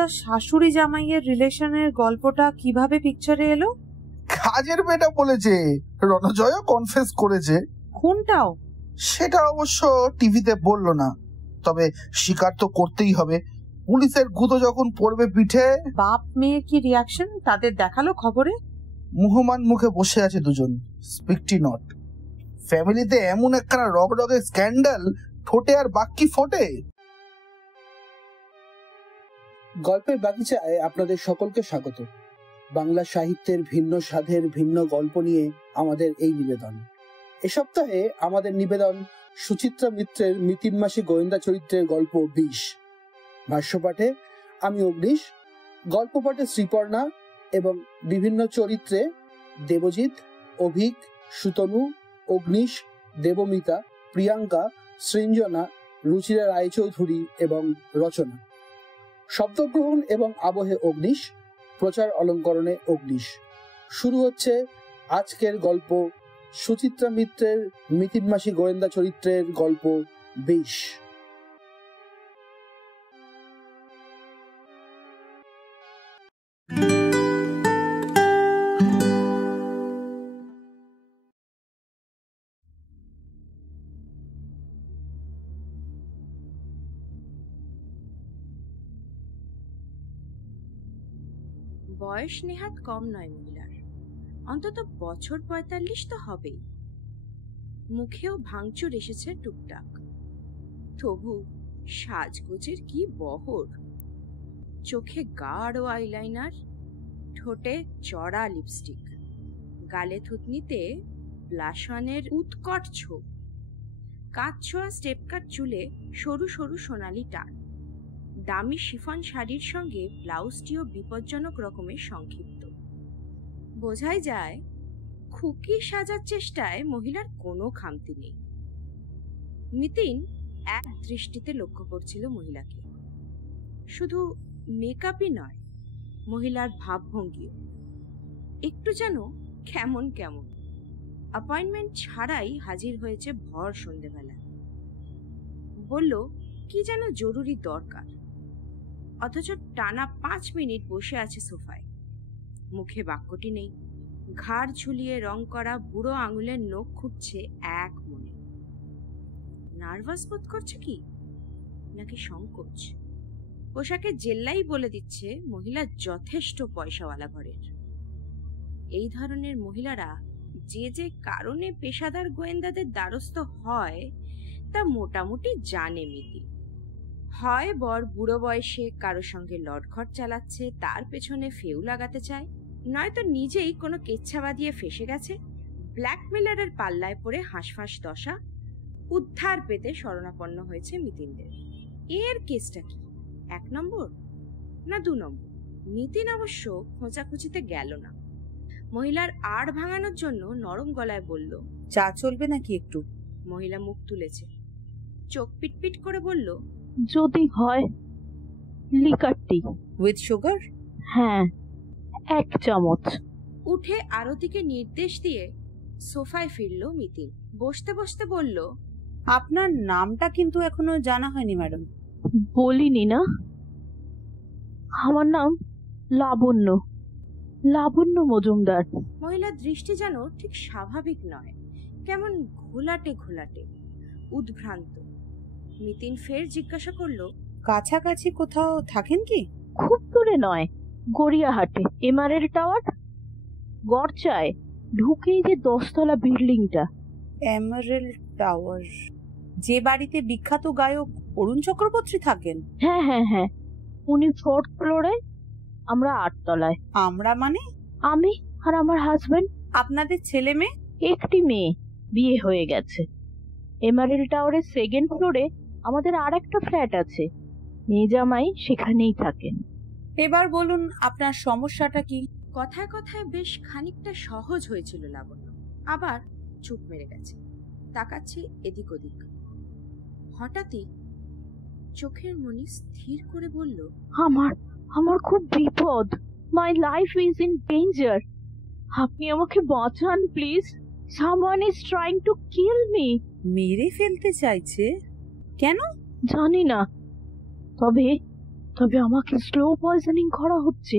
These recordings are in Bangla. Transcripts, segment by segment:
তা শাশুড়ি জামাইয়ের রিলেশনের গল্পটা কিভাবে পিকচারে এলো? কাজের মেয়েটা বলেছে, রণজয়ও কনফেস করেছে। কোনটাও? সেটা অবশ্য টিভিতে বললো না, তবে স্বীকার তো করতেই হবে। পুলিশের গুঁতো যখন পড়বে পিঠে। বাপ মেয়ের কি রিয়াকশন তাদের দেখালো খবরে? মুহমান মুখে বসে আছে দুজন, স্পিকটি নট। ফ্যামিলিতে এমন একখানা রগরগে স্ক্যান্ডাল, ঠোঁটে আর বাক্যি ফোটে। গল্পের বাগিচায় আপনাদের সকলকে স্বাগত। বাংলা সাহিত্যের ভিন্ন স্বাদের ভিন্ন গল্প নিয়ে আমাদের এই নিবেদন। এ সপ্তাহে আমাদের নিবেদন সুচিত্রা মিত্রের মিতিন মাসি গোয়েন্দা চরিত্রের গল্প ২০। ভাষ্যপাঠে আমি অগ্নিশ, গল্পপাঠে শ্রীপর্ণা এবং বিভিন্ন চরিত্রে দেবজিৎ, অভিক, সুতনু, অগ্নিশ, দেবমিতা, প্রিয়াঙ্কা, সৃঞ্জনা, রুচিরা রায়চৌধুরী এবং রচনা। শব্দগ্রহণ এবং আবহে অগ্নিশ, প্রচার অলঙ্করণে অগ্নিশ। শুরু হচ্ছে আজকের গল্প সুচিত্রা মিত্রের মিতিন মাসি গোয়েন্দা চরিত্রের গল্প ২০। বয়স নেহাত কম নয় মহিলার, অন্তত বছর ৪৫ তো হবেই। মুখেও ভাঙচুর এসেছে টুকটাক, তবু সাজগোজের কি বহর। চোখে গাঢ় আইলাইনার, ঠোঁটে চড়া লিপস্টিক, গালে থুতনিতে ব্লাশনের উৎকট ছোপ, কাঁচ ছোঁয়া স্টেপ কাট চুলে সরু সরু সোনালি টান। দামি শিফন শাড়ির সঙ্গে ব্লাউজটিও বিপজ্জনক রকমের সংক্ষিপ্ত। বোঝাই যায় খুকি সাজার চেষ্টায় মহিলার কোনো খামতি নেই। মিতিন এক দৃষ্টিতে লক্ষ্য করছিল মহিলাকে। শুধু মেকআপই নয়, মহিলার ভাবভঙ্গিও একটু যেন কেমন কেমন। অ্যাপয়েন্টমেন্ট ছাড়াই হাজির হয়েছে ভর সন্ধেবেলা। বলল কি যেন জরুরি দরকার, অথচ টানা ৫ মিনিট বসে আছে সোফায়। মুখে বাক্যটি নেই, ঘাড় ঝুলিয়ে রং করা বুড়ো আঙুলের নখ খুঁটছে এক মনে। নার্ভাস বোধ করছে কি নাকি সংকোচ? পোশাকের জেল্লাই বলে দিচ্ছে মহিলা যথেষ্ট পয়সাওয়ালা ঘরের। এই ধরনের মহিলারা যে যে কারণে পেশাদার গোয়েন্দাদের দ্বারস্থ হয় তা মোটামুটি জানে মিতি। হয় বর বুড়ো বয়সে কারো সঙ্গে লটঘট চালাচ্ছে, তার পেছনে ফেউ লাগাতে চায়, নয়তো নিজেই কোনো কেচ্ছা বাঁধিয়ে ফেসে গেছে, ব্ল্যাকমেলারের পাল্লায় পড়ে হাঁসফাঁস দশা, উদ্ধার পেতে শরণাপন্ন হয়েছে মিতিনদের। এর কেসটা কি ১ নম্বর না ২ নম্বর? মিতিন অবশ্য খোঁচাখুচিতে গেল না। মহিলার আড় ভাঙানোর জন্য নরম গলায় বলল, চা চলবে নাকি একটু? মহিলা মুখ তুলেছে, চোখ পিটপিট করে বলল, যদি হয় লিকার টি উইথ সুগার। হ্যাঁ, ১ চামচ। উঠে আরতিকে নির্দেশ দিয়ে সোফায় ফিরল মিতিন। বসতে বসতে বলল, আপনার নামটা কিন্তু এখনো জানা হয়নি ম্যাডাম। বলিনি না? আমার নাম লাবণ্য, লাবণ্য মজুমদার। মহিলার দৃষ্টি যেন ঠিক স্বাভাবিক নয়, কেমন ঘোলাটে ঘোলাটে, উদ্ভ্রান্ত। মিতিন ফের জিজ্ঞাসা করলো, কাছাকাছি কোথাও থাকেন কি? খুব দূরে নয়, গড়িয়াহাটে এমআরএল টাওয়ার, গড়চায় ঢুকেই যে 10 তলা বিল্ডিংটা। এমারেল্ড টাওয়ার, যে বাড়িতে বিখ্যাত গায়ক অরুণ চক্রবর্তী থাকেন? হ্যাঁ হ্যাঁ হ্যাঁ, উনি 4th ফ্লোরে, আমরা 8 তলায়। আমরা মানে? আমি আর আমার হাজবেন্ড। আপনাদের ছেলে মেয়ে? একটি মেয়ে, বিয়ে হয়ে গেছে। এমআরএল টাওয়ারের 2nd ফ্লোরে আমাদের আর একটা ফ্ল্যাট আছে, মেয়ে জামাই সেখানেই থাকেন। এবার বলুন আপনার সমস্যাটা কি? কথায় কথায় বেশ খানিকটা সহজ হয়েছিল লাবণ্য, আবার চুপ মেরে গেছে, তাকাচ্ছে এদিক ওদিক। হঠাৎই চোখের মনি স্থির করে বলল, আমার খুব বিপদ, my life is in danger. আপনি আমাকে বাঁচান please, someone is trying to kill me. মেরে ফেলতে চাইছে? কেন জানি না, তবে তবে আমাকে স্লো পয়জনিং করা হচ্ছে।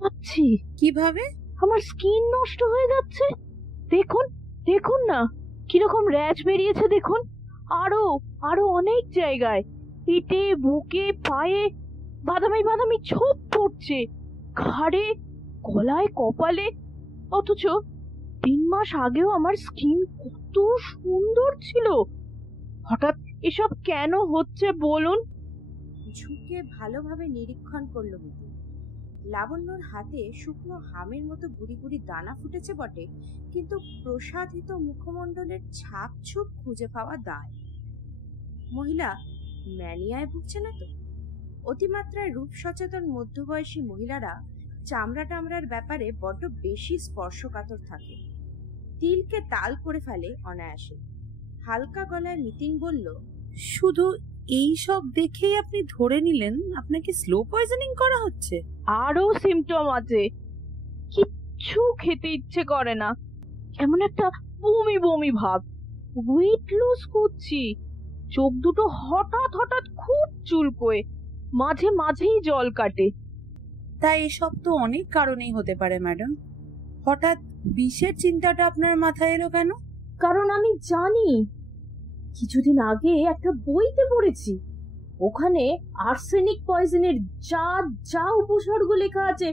পাচ্ছি কিভাবে? আমার স্কিন নষ্ট হয়ে যাচ্ছে। দেখুন দেখুন না কিরকম র্যাশ বেরিয়েছে দেখুন। আরো আরো অনেক জায়গায়, পিঠে, বুকে, পায়ে বাদামি বাদামি ছোপ পড়ছে, ঘাড়ে, গলায়, কপালে। অথচ 3 মাস আগেও আমার স্কিন কত সুন্দর ছিল। হঠাৎ এসব কেন হচ্ছে বলুন? ঝুঁকে ভালোভাবে নিরীক্ষণ করলো মিতু। লাবণ্যর হাতে শুকনো হামের মতো গুড়ি গুড়ি দানা ফুটেছে বটে, কিন্তু প্রসাদিত মুখমণ্ডলের ছাপ ছুপ খুঁজে পাওয়া দায়। মহিলা ম্যানিয়ায় ভুগছে না তো? অতিমাত্রায় রূপ সচেতন মধ্যবয়সী মহিলারা চামড়া টামড়ার ব্যাপারে বড্ড বেশি স্পর্শকাতর থাকে, তিলকে তাল করে ফেলে অনায়াসে। হালকা গলায় মিতিন বলল, শুধু এই সব দেখেই আপনি ধরে নিলেন আপনাকে স্লো পয়জনিং করা হচ্ছে? আরো সিমটম আছে। কিচ্ছু খেতে ইচ্ছে করে না, কেমন একটা বমি বমি ভাব, ওয়েট লুজ করছি, চোখ দুটো হঠাৎ হঠাৎ খুব চুলকোয়, মাঝে মাঝেই জল কাটে। তাই এসব তো অনেক কারণেই হতে পারে ম্যাডাম। হঠাৎ বিষের চিন্তাটা আপনার মাথায় এলো কেন? কারণ আমি জানি, কিছুদিন আগে একটা বইতে পড়েছি, ওখানে আর্সেনিক পয়জনের যা যা উপসর্গ লেখা আছে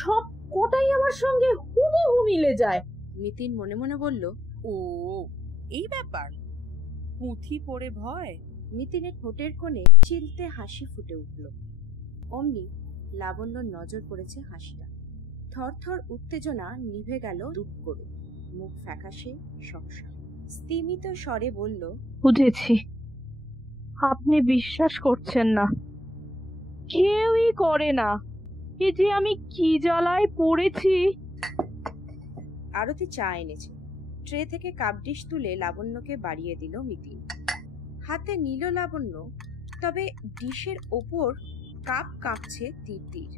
সব কটাই আমার সঙ্গে হুবহু মিলে যায়। মিতিন মনে মনে বলল, ও এই ব্যাপার, পুঁথি পড়ে ভয়। মিতিনের ঠোঁটের কোণে চিলতে হাসি ফুটে উঠল। অমনি লাবণ্যর নজর পড়েছে হাসিটা। থরথর উত্তেজনা নিভে গেল দুপ করে, মুখ ফ্যাকাশে সহসা। স্তিমিত স্বরে বলল, বুঝেছি, আপনি বিশ্বাস করছেন না, কেউই করে না। এই যে আমি কি জ্বালায় পড়েছি। আরতি চা এনেছে। ট্রে থেকে কাপ ডিশ তুলে লাবণ্যকে বাড়িয়ে দিল মিতিন। হাতে নিল লাবণ্য, তবে ডিশের ওপর কাপ কাঁপছে তীর তীর।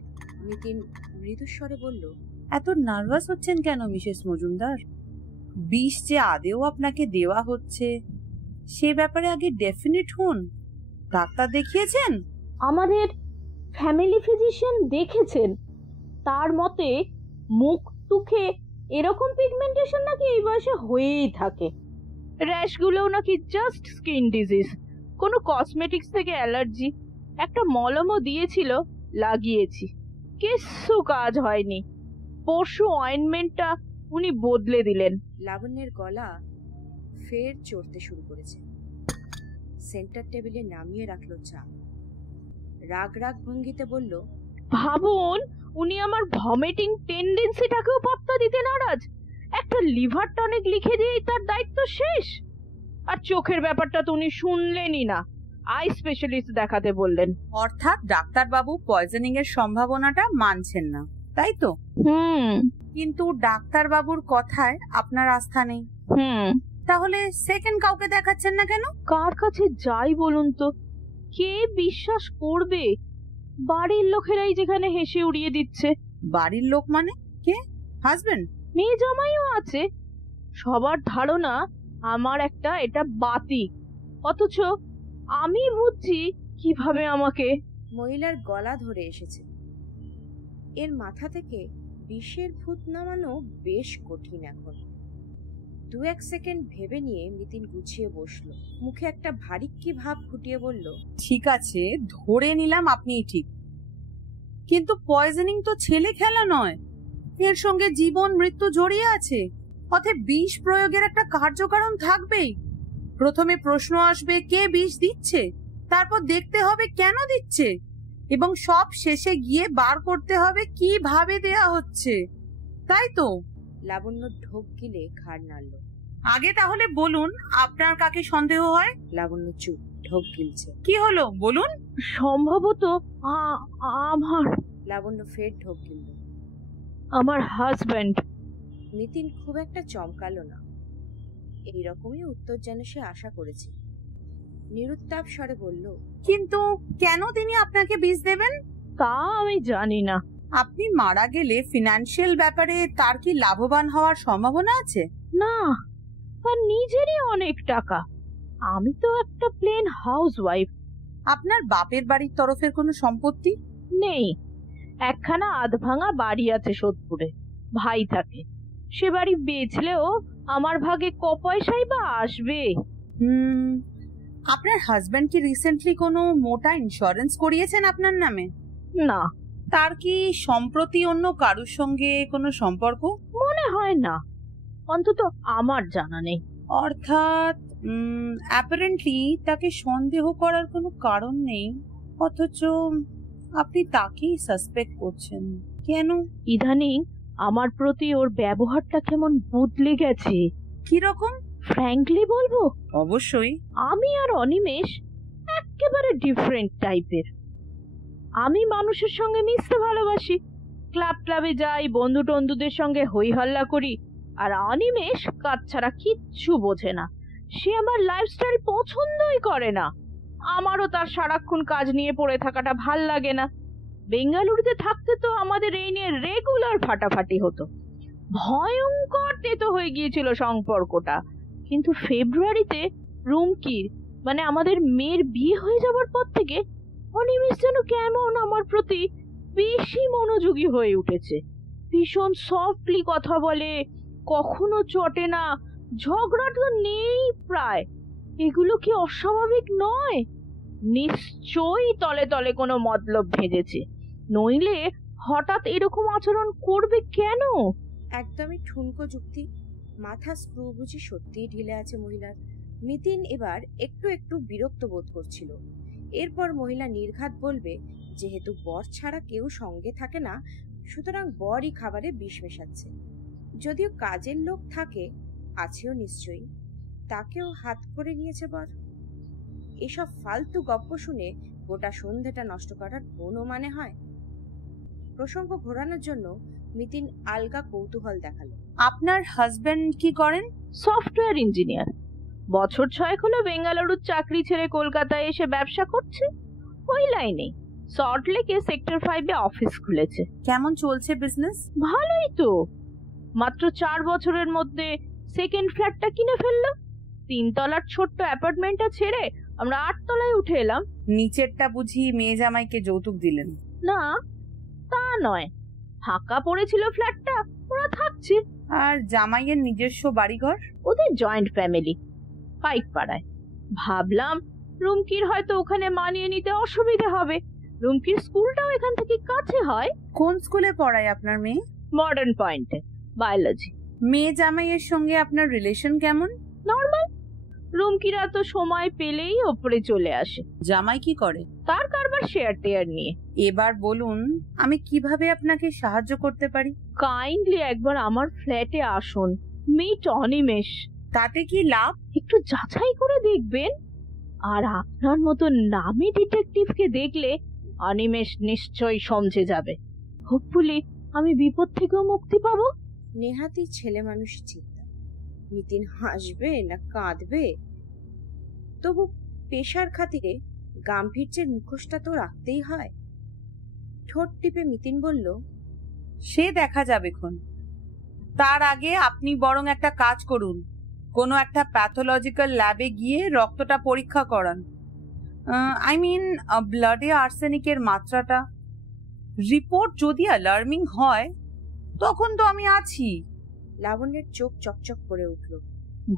মিতিন মৃদুস্বরে বলল, এত নার্ভাস হচ্ছেন কেন মিসেস মজুমদার? বিষ যে আদেও আপনাকে দেওয়া হচ্ছে সে ব্যাপারে আগে ডেফিনিট হন। ডাক্তার দেখিয়েছেন? আমাদের ফ্যামিলি ফিজিশিয়ান দেখেছেন, তার মতে মুখ টুখে এরকম পিগমেন্টেশন নাকি এই বয়সে হয়েই থাকে। র্যাশগুলোও নাকি জাস্ট স্কিন ডিজিজ, কোনো কসমেটিক্স থেকে অ্যালার্জি। একটা মলমও দিয়েছিল, লাগিয়েছি, কিছু কাজ হয়নি। পরশু অয়েন্টমেন্টটা উনি বদলে দিলেন। লাবণ্যের গলা ফের চড়তে শুরু করেছে। সেন্টার টেবিলে নামিয়ে রাখলো চা। রাগ রাগ ভঙ্গিতে বলল, ভাবুন, উনি আমার ভমিটিং টেন্ডেন্সিটাকেও পাত্তা দিতে নারাজ। একটা লিভার টনিক লিখে দিয়েই তার দায়িত্ব শেষ। আর চোখের ব্যাপারটা তো উনি শুনলেনই না, আই স্পেশালিস্ট দেখাতে বললেন। অর্থাৎ ডাক্তারবাবু পয়জনিং এর সম্ভাবনাটা মানছেন না, তাই তো? কিন্তু ডাক্তারবাবুর কথায় আপনার আস্থা নেই। তাহলে সেকেন্ড কাউকে দেখাচ্ছেন না কেন? কার কাছে যাই বলুন তো, কে বিশ্বাস করবে? বাড়ির লোকেরাই যেখানে হেসে উড়িয়ে দিচ্ছে। বাড়ির লোক মানে কে? হাজবেন্ড? মেয়ে জামাইও আছে। সবার ধারণা আমার একটা এটা বাতি, অথচ আমি বুঝছি কিভাবে আমাকে। মহিলার গলা ধরে এসেছে। এর মাথা থেকে বিষের ভূত নামানো বেশ কঠিন এখন। 2-1 সেকেন্ড ভেবে নিয়ে মিতিন গুছিয়ে বসলো। মুখে একটা ভারিক্কি ভাব ফুটিয়ে বলল, ঠিক আছে, ধরে নিলাম আপনিই ঠিক, কিন্তু পয়জনিং তো ছেলে খেলা নয়, এর সঙ্গে জীবন মৃত্যু জড়িয়ে আছে। অতএব বিষ প্রয়োগের একটা কার্যকারণ থাকবেই। প্রথমে প্রশ্ন আসবে কে বিষ দিচ্ছে, তারপর দেখতে হবে কেন দিচ্ছে, এবং সব শেষে গিয়ে বার করতে হবে কিভাবে দেয়া হচ্ছে, তাই তো? লাবণ্য ঢোক গিলে ঘাড় নাড়ল। আগে তাহলে বলুন আপনার কাকে সন্দেহ হয়? লাবণ্য চুপ, ঢোক গিলছে। কি হলো বলুন? সম্ভবত আমার লাবণ্য ফের ঢোক গিলল। আমার হাজব্যান্ড। নিতিন খুব একটা চমকালো না। এইরকমই উত্তর যেন সে আশা করেছে। নিরুত্তাপ স্বরে বলল, কিন্তু কেন তিনি আপনাকে বিষ দেবেন? তা আমি জানি না। আপনি মারা গেলে ফিনান্সিয়াল ব্যাপারে তার কি লাভবান হওয়ার সম্ভাবনা আছে? না, তার নিজেরই অনেক টাকা। আমি তো একটা প্লেন হাউসওয়াইফ। আপনার বাপের বাড়ির তরফের কোনো সম্পত্তি নেই। একখানা আধভাঙা বাড়ি আছে সোদপুরে, ভাই থাকে। সে বাড়ি বেচলেও আমার ভাগে ক পয়সাই বা আসবে। আপনার হাজবেন্ড কি রিসেন্টলি কোনো মোটা ইন্স্যুরেন্স করিয়েছেন আপনার নামে? না। তার কি সম্প্রতি অন্য কারোর সঙ্গে কোনো সম্পর্ক? মনে হয় না, অন্তত আমার জানা নেই। অর্থাৎ অ্যাপারেন্টলি তাকে সন্দেহ করার কোনো কারণ নেই, অথচ আপনি তাকেই সাসপেক্ট করছেন কেন? ইদানিং আমার প্রতি ওর ব্যবহারটা কেমন বদলে গেছে। কি রকম? ফ্র্যাঙ্কলি বলবো? অবশ্যই। আমি আর অনিমেষ একেবারে ডিফারেন্ট টাইপের। আমি মানুষের সঙ্গে মিশতে ভালোবাসি, ক্লাবে যাই, বন্ধু টন্ধুদের সঙ্গে হই হল্লা করি। আর অনিমেষ কাজ ছাড়া কিচ্ছু বোঝে না। সে আমার লাইফস্টাইল পছন্দই করে না। আমারও তার সারাক্ষণ কাজ নিয়ে পড়ে থাকাটা ভাল লাগে না। বেঙ্গালুরুতে থাকতে তো আমাদের এই নিয়ে রেগুলার ফাটাফাটি হতো, ভয়ঙ্কর তেতো হয়ে গিয়েছিল সম্পর্কটা। কিন্তু ফেব্রুয়ারিতে রুমকির মানে আমাদের মেয়ের বিয়ে হয়ে যাবার পর থেকে অনিমেষ যেন কেমন আমার প্রতি বেশি মনোযোগী হয়ে উঠেছে। ভীষণ সফটলি কথা বলে, কখনো চটে না, ঝগড়া তো নেই প্রায়। এগুলো কি অস্বাভাবিক নয়? নিশ্চয়ই তলে তলে কোনো মতলব ভেজেছে, নইলে হঠাৎ এরকম আচরণ করবে কেন? একদমই ঠুনকো যুক্তি। মাথা স্ক্রু বুঝি সত্যিই ঢিলে আছে মহিলার। নিতিন এবার একটু একটু বিরক্ত বোধ করছিল। এরপর মহিলা নির্ঘাত বলবে, যেহেতু বর ছাড়া কেউ সঙ্গে থাকে না, সুতরাং বরই খাবারে বিষ মেশাচ্ছে। যদিও কাজের লোক থাকে, আছেও নিশ্চয়ই, তাকেও হাত করে নিয়েছে বর। এসব ফালতু গপ্প শুনে গোটা সন্ধ্যাটা নষ্ট করার কোনো মানে হয়? প্রসঙ্গ ঘোরানোর জন্য নিতিন আলগা কৌতূহল দেখালো। আপনার হাজবেন্ড কি করেন? Software engineer. বছর 6 হলো বেঙ্গালুরুর চাকরি ছেড়ে কলকাতায় এসে ব্যবসা করছে। ওই লাইনে সল্টলেকে সেক্টর 5-এ অফিস খুলেছে। কেমন চলছে বিজনেস? ভালোই তো। মাত্র 4 বছরের মধ্যে সেকেন্ড ফ্ল্যাটটা কিনে ফেললো। 3 তলার ছোট্ট অ্যাপার্টমেন্টটা ছেড়ে আমরা 8 তলায় উঠে এলাম। নিচেরটা বুঝি মেয়ে জামাইকে যৌতুক দিলেন? না, তা নয়, ফাঁকা পড়েছিল ফ্ল্যাটটা, ওরা থাকছে। আর জামাইয়ের নিজস্ব বাড়িঘর? ওদের জয়েন্ট ফ্যামিলি, পাইক পাড়ায়। ভাবলাম রুমকির হয়তো ওখানে মানিয়ে নিতে অসুবিধা হবে। রুমকির স্কুলটাও এখান থেকে কাছে হয়। কোন স্কুলে পড়ায় আপনার মেয়ে? মডার্ন পয়েন্টে, বায়োলজি। মেয়ে জামাইয়ের সঙ্গে আপনার রিলেশন কেমন? নর্মাল। রুমকিরা তো সময় পেলেই ওপরে চলে আসে। জামাই কি করে? তার কারবার শেয়ার টেয়ার নিয়ে। এবার বলুন আমি কিভাবে আপনাকে সাহায্য করতে পারি? কাইন্ডলি একবার আমার ফ্ল্যাটে আসুন, মিট অনিমেষ। তাতে কি লাভ? একটু যাচাই করে দেখবেন। আর আপনার মতো নামি ডিটেকটিভকে দেখলে অনিমেষ নিশ্চয়ই সমঝে যাবে। হোপফুলি আমি বিপদ থেকেও মুক্তি পাবো। নেহাতি ছেলে মানুষই চিন্তা। নিতিন হাসবে না কাঁদবে? তবু পেশার খাতিরে গাম্ভীর্যের মুখোশটা তো রাখতেই হয়। ঠোঁট টিপে নিতিন বলল, সে দেখা যাবে খন। তার আগে আপনি বরং একটা কাজ করুন, কোনো একটা প্যাথোলজিক্যাল ল্যাবে গিয়ে রক্তটা পরীক্ষা করান। আই মিন ব্লাডে আর্সেনিকের মাত্রাটা। রিপোর্ট যদি অ্যালার্মিং হয় তখন তো আমি আছি। লাবণ্যের চোখ চকচক করে উঠল।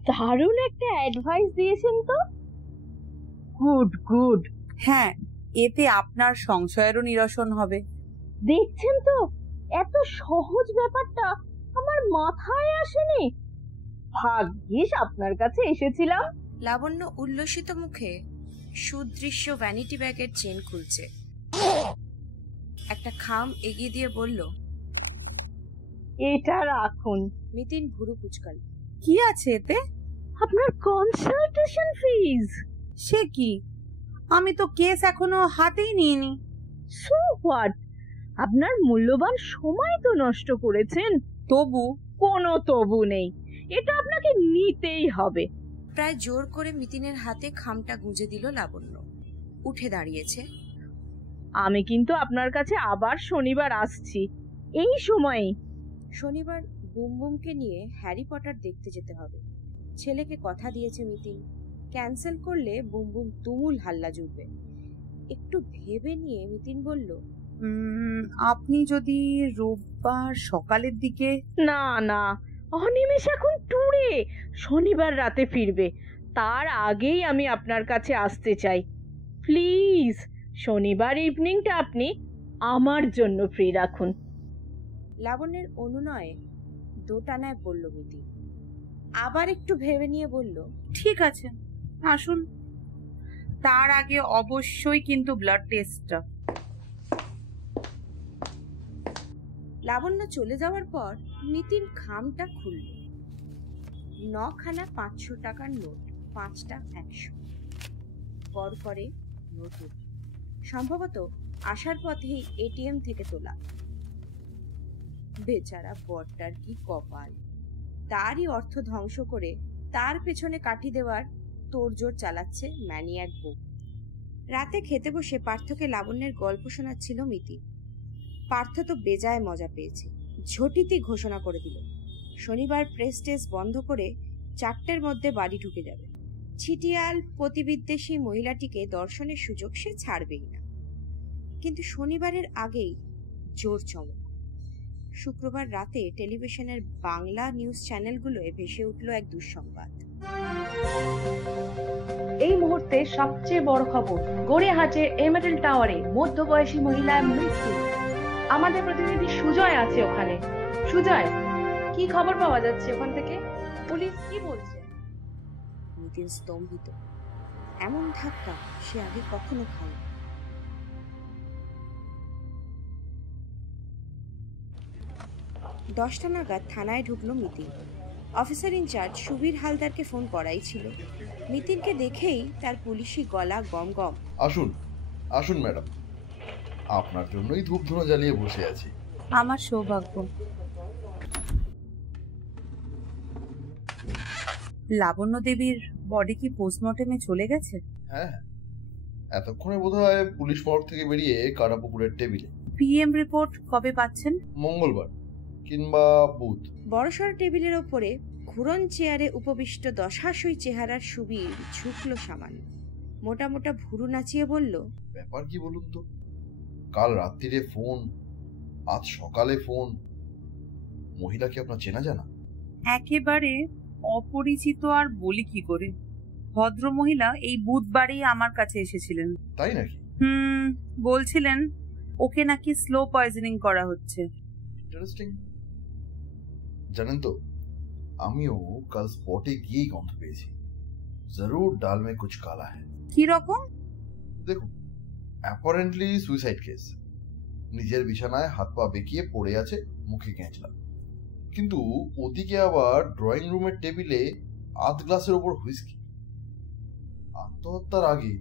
দারুণ একটা অ্যাডভাইস দিয়েছেন তো। Good good. হ্যাঁ, এতে আপনার সংশয়েরও নিরসন হবে। দেখছেন তো, এত সহজ ব্যাপারটা আমার মাথায় আসেনি। ভাগ্যিস আপনার কাছে এসেছিলাম। লাবণ্য উল্লসিত মুখে সুদৃশ্য ভ্যানিটি ব্যাগের চেন খুলছে। একটা খাম এগিয়ে দিয়ে বলল, এটা রাখুন। নিতিন ভুরু কুচকাল। কি আছে এতে? আপনার কনসালটেশন ফিজ। সে কি? আমি তো কেস এখনো হাতেই নিইনি। সো হোয়াট, আপনার মূল্যবান সময় তো নষ্ট করেছেন। তবু? কোনো তবু নেই, এটা আপনাকে নিতেই হবে। প্রায় জোর করে মিতিনের হাতে খামটা গুঁজে দিল লাবণ্য। উঠে দাঁড়িয়েছে। আমি কিন্তু আপনার কাছে আবার শনিবার আসছি, এই সময়ই। শনিবার বুমবুমকে নিয়ে হ্যারি পটার দেখতে যেতে হবে। ছেলেকে কথা দিয়েছে মিতিন, ক্যান্সেল করলে বুমবুম তুমুল হাল্লা জুড়বে। একটু ভেবে নিয়ে মিতিন বলল, আপনি যদি রোববার সকালের দিকে। না না, অনিমেষ এখন ট্যুরে, শনিবার রাতে ফিরবে। তার আগেই আমি আপনার কাছে আসতে চাই। প্লিজ শনিবার ইভিনিংটা আপনি আমার জন্য ফ্রি রাখুন। লাবণ্যের অনুনয়ে দোটানায় বলল মিতিন। আবার একটু ভেবে নিয়ে বলল, ঠিক আছে, আসুন। তার আগে অবশ্যই কিন্তু ব্লাড টেস্টটা। লাবণ্য চলে যাওয়ার পর মিতিন খামটা খুলল। 9খানা 500 টাকার নোট, 5টা 100, কর করে নতুন, সম্ভবত আসার পথেই এটিএম থেকে তোলা। বেচারা বড়টার কি কপাল, তারই অর্থ ধ্বংস করে তার পেছনে কাঠি দেওয়ার তোড়জোড় চালাচ্ছে ম্যানিয়াক বউ। রাতে খেতে বসে পার্থকে লাবণ্যের গল্প শোনাচ্ছিল মিতি। পার্থ তো বেজায় মজা পেয়েছে, ঝটিতি ঘোষণা করে দিল শনিবার প্রেস টেস্ট বন্ধ করে 4টের মধ্যে বাড়ি ঢুকে যাবে। ছিটিয়াল প্রতিবিদ্বেষী মহিলাটিকে দর্শনের সুযোগ সে ছাড়বেই না। কিন্তু শনিবারের আগেই জোর চমক। শুক্রবার রাতে টেলিভিশনের বাংলা নিউজ চ্যানেলগুলোয় ভেসে উঠল এক দুঃসংবাদ। এই মুহূর্তে সবচেয়ে বড় খবর, গড়িয়াহাটের এমেরেল্ড টাওয়ারে মধ্যবয়সী মহিলার মৃত্যু। আমাদের প্রতিনিধি সুজয় আছে ওখানে। সুজয়, কি খবর পাওয়া যাচ্ছে ওখান থেকে? পুলিশ কি বলছে? মিতিন স্তম্ভিত। এমন ধাক্কা সে আগে কখনো খায়নি। দশটা নাগাদ থানায় ঢুকলো মিতিন। অফিসার ইনচার্জ সুবীর হালদারকে ফোন করাই ছিল। মিতিনকে দেখেই তার পুলিশি গলা গম গম। আসুন আসুন ম্যাডাম, আপনার জন্যই ধূপ ধুনো জ্বালিয়ে বসে আছি। আমার সৌভাগ্য। লাবণ্য দেবীর বডি কি পোস্টমর্টেমে চলে গেছে? হ্যাঁ, এতক্ষণে বোধহয় পুলিশ মর্গ থেকে বেরিয়ে কাটাপুকুরের টেবিলে। পিএম রিপোর্ট কবে পাচ্ছেন? মঙ্গলবার কিংবা বুধ। বড়সড় টেবিলের ওপরে ঘুরন চেয়ারে উপবিষ্ট দশাশই চেহারার সুবীর ঝুঁকলো সামান্য। মোটা মোটা ভুরু নাচিয়ে বলল, ব্যাপার কি বলুন তো, কাল রাত্রিরে ফোন, আজ সকালে ফোন। মহিলা কি আপনার চেনা জানা? একেবারে অপরিচিত আর বলি কি করে। ভদ্র মহিলা এই বুধবারেই আমার কাছে এসেছিলেন। তাই নাকি? বলছিলেন ওকে নাকি স্লো পয়জনিং করা হচ্ছে। ইন্টারেস্টিং। জানেন তো, আমিও কাল স্পটে গিয়ে গন্ধ পেয়েছি। জরুর ডাল মে কুছ কালা হ্যায়। কি রকম? দেখুন, অ্যাপারেন্টলি সুইসাইড কেস। নিজের বিছানায় হাত পা বেঁকিয়ে পড়ে আছে, মুখে গেঁচলা। কিন্তু ওদিকে আবার ড্রয়িং রুমের টেবিলে আধ গ্লাসের ওপর হুইস্কি। আত্মহত্যার আগে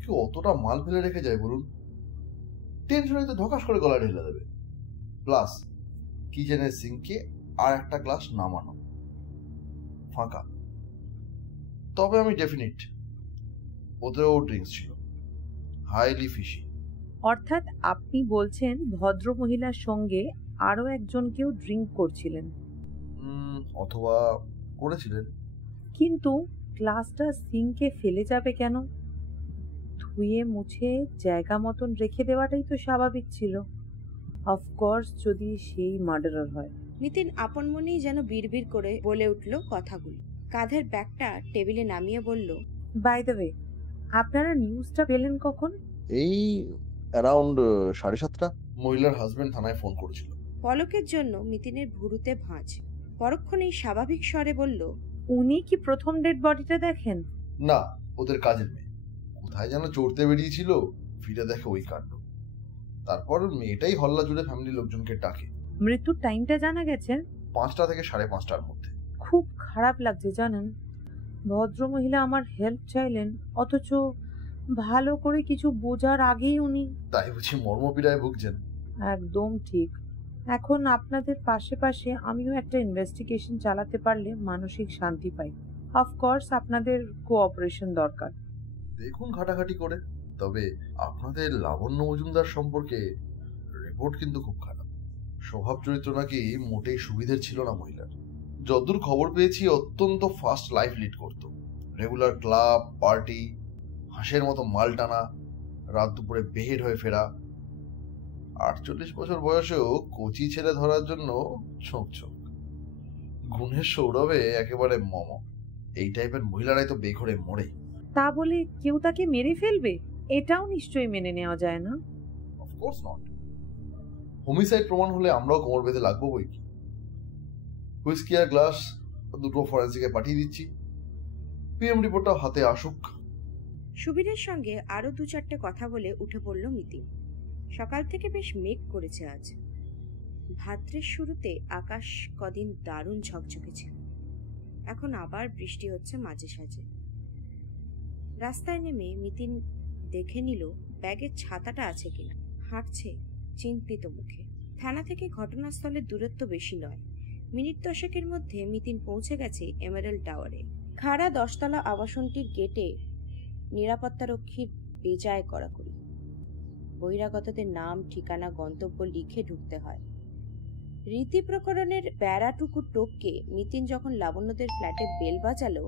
কেউ অতটা মাল ফেলে রেখে যায় বলুন? টেনশনে তো ধকাস করে গলা ঢেলে দেবে। প্লাস কিচেনের সিঙ্কে আর একটা গ্লাস নামানো, ফাঁকা। তবে আমি ডেফিনিট ওতেও ড্রিঙ্কস ছিল, হাইলি ফিশি। অর্থাৎ আপনি বলছেন ভদ্র মহিলার সঙ্গে আরো একজন কেউ ড্রিঙ্ক করছিলেন? অথবা করেছিলেন। কিন্তু গ্লাসটা সিঙ্কে ফেলে যাবে কেন? ধুয়ে মুছে জায়গা মতন রেখে দেওয়াটাই তো স্বাভাবিক ছিল। অফকোর্স যদি সেই মার্ডারার হয়। নিতিন আপন মনেই যেন বিড়বিড় করে বলে উঠল কথাগুলো। কাঁধের ব্যাগটা টেবিলে নামিয়ে বলল, বাই দ্য ওয়ে, আপনারা নিউজটা পেলেন কখন? এই অ্যারাউন্ড 7:30। মহিলার হাজবেন্ড থানায় ফোন করেছিল। পলকের জন্য মিতিনের ভুরুতে ভাঁজ। পরক্ষণেই স্বাভাবিক স্বরে বলল, উনি কি প্রথম ডেড বডিটা দেখেন? না, ওদের কাজের মেয়ে কোথায় যেন চড়তে বেরিয়েছিল, ফিরে দেখে ওই কাণ্ড। তারপর মেয়েটাই হল্লা জুড়ে ফ্যামিলি লোকজনকে ডাকে। মৃত্যুর টাইমটা জানা গেছে? 5টা থেকে 5:30টার মধ্যে। খুব খারাপ লাগছে জানেন, ভদ্র মহিলা আমার হেল্প চাইলেন, অথচ ভালো করে কিছু বোঝার আগেই উনি। তাই বুঝি মর্মপীড়ায় ভুগছেন? একদম ঠিক। এখন আপনাদের পাশে পাশে আমিও একটা ইনভেস্টিগেশন চালাতে পারলে মানসিক শান্তি পাই। অফকোর্স আপনাদের কোঅপারেশন দরকার। দেখুন ঘাটাঘাটি করে। তবে আপনাদের লাবণ্য মজুমদার সম্পর্কে রিপোর্ট কিন্তু খুব খারাপ। স্বভাব চরিত্র নাকি মোটেই সুবিধের ছিল না মহিলার। যতদূর খবর পেয়েছি অত্যন্ত ফাস্ট লাইফ লিড করত। রেগুলার ক্লাব পার্টি, হাঁসের মতো মাল টানা, রাত দুপুরে বেহেড হয়ে ফেরা, 48 বছর বয়সেও কচি ছেলে ধরার জন্য ছোঁক ছোঁক, গুণের সৌরভে একেবারে মম। এই টাইপের মহিলারাই তো বেঘরে মরে। তা বলে কেউ তাকে মেরে ফেলবে, এটাও নিশ্চয়ই মেনে নেওয়া যায় না। Of course not. হোমিসাইড প্রমাণ হলে আমরাও কোমর বেঁধে লাগবো বই কি। হুইস্কি আর গ্লাস দুটো ফরেন্সিকে পাঠিয়ে দিচ্ছি, পিএম রিপোর্টটাও হাতে আসুক। সুবীরের সঙ্গে আরো 2-4টে কথা বলে উঠে পড়ল মিতিন। সকাল থেকে বেশ মেঘ করেছে আজ। ভাদ্রের শুরুতে আকাশ কদিন দারুণ ঝকঝকে ছিল, এখন আবার বৃষ্টি হচ্ছে মাঝে সাঝে। রাস্তায় নেমে মিতিন দেখে নিল ব্যাগের ছাতাটা আছে কিনা। হাঁটছে চিন্তিত মুখে। থানা থেকে ঘটনাস্থলের দূরত্ব বেশি নয়, মিনিট 10-এর মধ্যে মিতিন পৌঁছে গেছে এমারেল্ড টাওয়ারে। খাড়া 10তলা আবাসনটির গেটে নিরাপত্তারক্ষীর বেজায় কড়াকড়ি। বহিরাগতদের নাম, ঠিকানা, গন্তব্য লিখে ঢুকতে হয়। রীতি প্রকরণের বেড়াটুকু টপকে মিতিন যখন লাবণ্যদের ফ্ল্যাটে বেল বাজালো,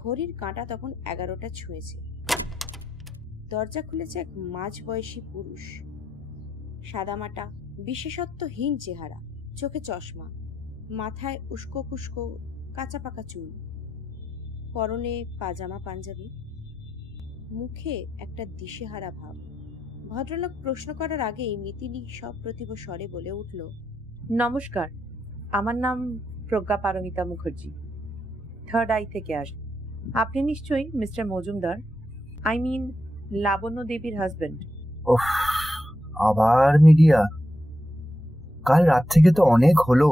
ঘড়ির কাঁটা তখন 11টা ছুঁয়েছে। দরজা খুলেছে এক মাঝবয়সী পুরুষ। সাদামাটা, বিশেষত্বহীন চেহারা, চোখে চশমা, মাথায় উস্কো খুস্কো কাঁচা পাকা চুল, পরনে পাজামা পাঞ্জাবি, মুখে একটা দিশেহারা ভাব। ভদ্রলোক প্রশ্ন করার আগেই মিতিনি সপ্রতিভ স্বরে বলে উঠল, নমস্কার, আমার নাম প্রজ্ঞা পারমিতা মুখার্জি, 3rd আই থেকে আস। আপনি নিশ্চয়ই মিস্টার মজুমদার, আই মিন লাবণ্য দেবীর হাজবেন্ড। ওহ, আবার মিডিয়া? কাল রাত থেকে তো অনেক হলো,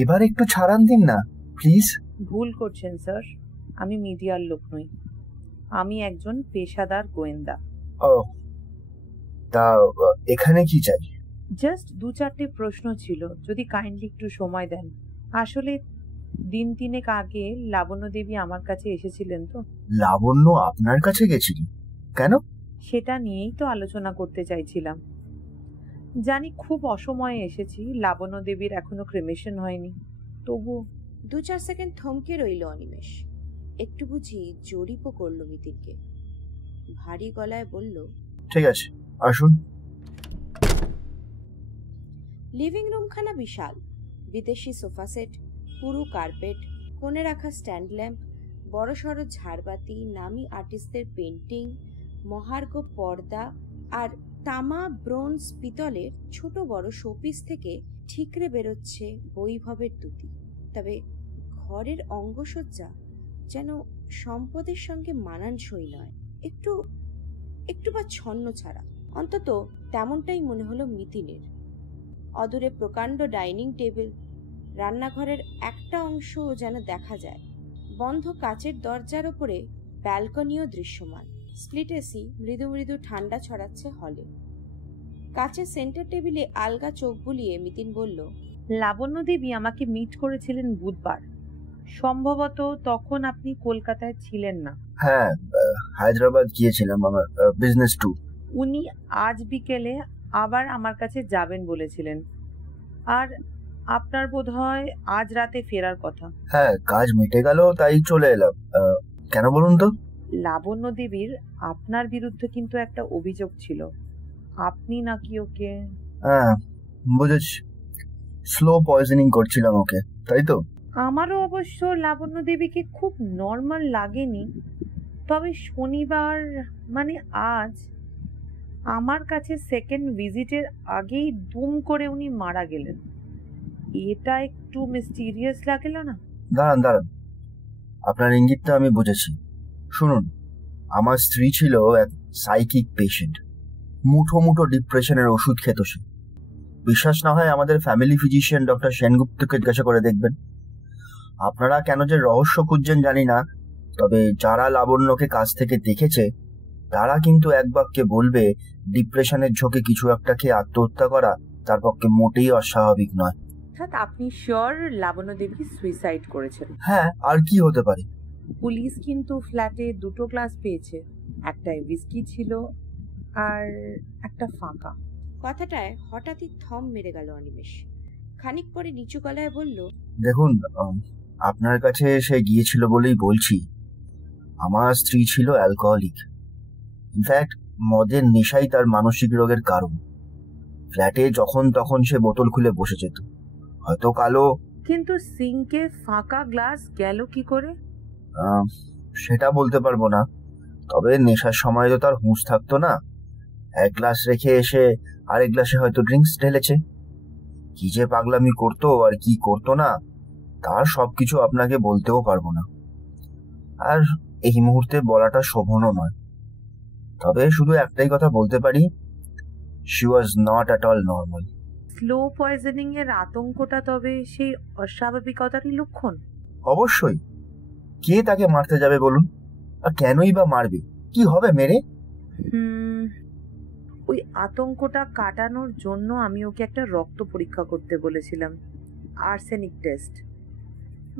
এবার একটু ছাড়ান দিন না প্লিজ। ভুল করছেন স্যার, আমি মিডিয়ার লোক নই, আমি একজন পেশাদার গোয়েন্দা। ও, তা এখানে কি চাই? জাস্ট 2-4টে প্রশ্ন ছিল, যদি কাইন্ডলি একটু সময় দেন। আসলে দিন 3 আগে লাবণ্য দেবী আমার কাছে এসেছিলেন। তো লাবণ্য আপনার কাছে গেছিল কেন? সেটা নিয়েই তো আলোচনা করতে চাইছিলাম। জানি খুব অসময়ে এসেছি, লাবণ্য দেবীর এখনো ক্রিমেশন হয়নি, তবু 2-4 সেকেন্ড থমকে রইল অনিমেষ। একটু বুঝি জরিপও করল মিতিনকে। ভারী গলায় বলল, ঠিক আছে, আসুন। লিভিং রুমখানা বিশাল। বিদেশি সোফা সেট, পুরু কার্পেট, কোণে রাখা স্ট্যান্ড ল্যাম্প, বড়সড় ঝাড়বাতি, নামি আর্টিস্টদের পেন্টিং, মহার্ঘ পর্দা আর তামা, ব্রোঞ্জ, পিতলের ছোট বড় শোপিস থেকে ঠিকরে বেরোচ্ছে বৈভবের দ্যুতি। তবে ঘরের অঙ্গসজ্জা যেন সম্পদের সঙ্গে মানানসই নয়, একটু বা ছন্ন ছাড়া। অন্তত তেমনটাই মনে হলো মিতিনের। অদূরে প্রকাণ্ড ডাইনিং টেবিল, রান্নাঘরের একটা অংশ যেন দেখা যায়। বন্ধ কাচের দরজার ওপরে ব্যালকনিও দৃশ্যমান। স্প্লিট এসি মৃদু মৃদু ঠান্ডা ছড়াচ্ছে হলে। কাচের সেন্টার টেবিলে আলগা চোখ বুলিয়ে মিতিন বলল, লাবণ্য দেবী আমাকে মিট করেছিলেন বুধবার, সম্ভবত তখন আপনি কলকাতায় ছিলেন না। হ্যাঁ, হায়দ্রাবাদ গিয়েছিলাম আমার বিজনেস ট্যুর। উনি আজ বিকেলে আবার আমার কাছে যাবেন বলেছিলেন, আর আপনার বোধহয় আজ রাতে ফেরার কথা। হ্যাঁ, কাজ মিটে গেল তাই চলে এলাম। কেন বলুন তো? লাবণ্য দেবীর আপনার বিরুদ্ধে কিন্তু একটা অভিযোগ ছিল, আপনি নাকি ওকে... হ্যাঁ বুঝেছি, স্লো পয়জনিং করছিলাম ওকে, তাই তো? আমারও অবশ্য লাবণ্য দেবীকে খুব নর্মাল লাগেনি, তবে শনিবার মানে আজ আমার কাছে সেকেন্ড ভিজিটের আগেই দুম করে উনি মারা গেলেন। এটা একটু মিস্টিরিয়াস লাগল না? দাঁড়ান, আপনার ইঙ্গিতটা আমি বুঝেছি। শুনুন, আমার স্ত্রী ছিল এক সাইকিক পেশেন্ট, মুঠো ডিপ্রেশনের ওষুধ খেত সে। বিশ্বাস না হয় আমাদের ফ্যামিলি ফিজিশিয়ান ডক্টর সেনগুপ্তকে জিজ্ঞাসা করে দেখবেন। আপনারা কেন যে রহস্য খুঁজছেন জানি না, তবে যারা লাবণ্যকে কাছ থেকে দেখেছে তারা কিন্তু এক বাক্যে বলবে ডিপ্রেশনের ঝোঁকে কিছু একটা খেয়ে আত্মহত্যা করা তার পক্ষে মোটেই অস্বাভাবিক নয়। আপনি শিওর লাবণ্য দেবী সুইসাইড করেছেন? হ্যাঁ, আর কি হতে পারে। পুলিশ কিন্তু ফ্ল্যাটে 2টো গ্লাস পেয়েছে, একটায় হুইস্কি ছিল আর একটা ফাঁকা। কথাটায় হঠাৎই থম মেরে গেল অনিমেষ। খানিক পরে নিচু গলায় বলল, দেখুন, আপনার কাছে সে গিয়েছিল বলেই বলছি। আমার স্ত্রী ছিল অ্যালকোহলিক, ইনফ্যাক্ট মদের নেশাই তার মানসিক রোগের কারণ। ফ্ল্যাটে যখন তখন সে বোতল খুলে বসে যেত, হয়তো কালো। কিন্তু সিঙ্কে ফাঁকা গ্লাস গেল কি করে? সেটা বলতে পারবো না, তবে নেশার সময় তো তার হুঁশ থাকতো না। এক গ্লাস রেখে এসে আরেক গ্লাসে হয়তো ড্রিঙ্কস ঢেলেছে। কি যে পাগলামি করতো আর কি করতো না, তার সবকিছু আপনাকে বলতেও পারবো না, আর এই মুহূর্তে বলাটা শোভনও নয়। তবে শুধু একটাই কথা বলতে পারি, she was not at all normal. Slow poisoning এর আতঙ্কটা তবে সেই অস্বাভাবিকতারই লক্ষণ। অবশ্যই। কে তাকে মারতে যাবে বলুন? আর কেনই বা মারবে? কি হবে মেরে? ওই আতঙ্কটা কাটানোর জন্য আমি ওকে একটা রক্ত পরীক্ষা করতে বলেছিলাম, আর্সেনিক টেস্ট।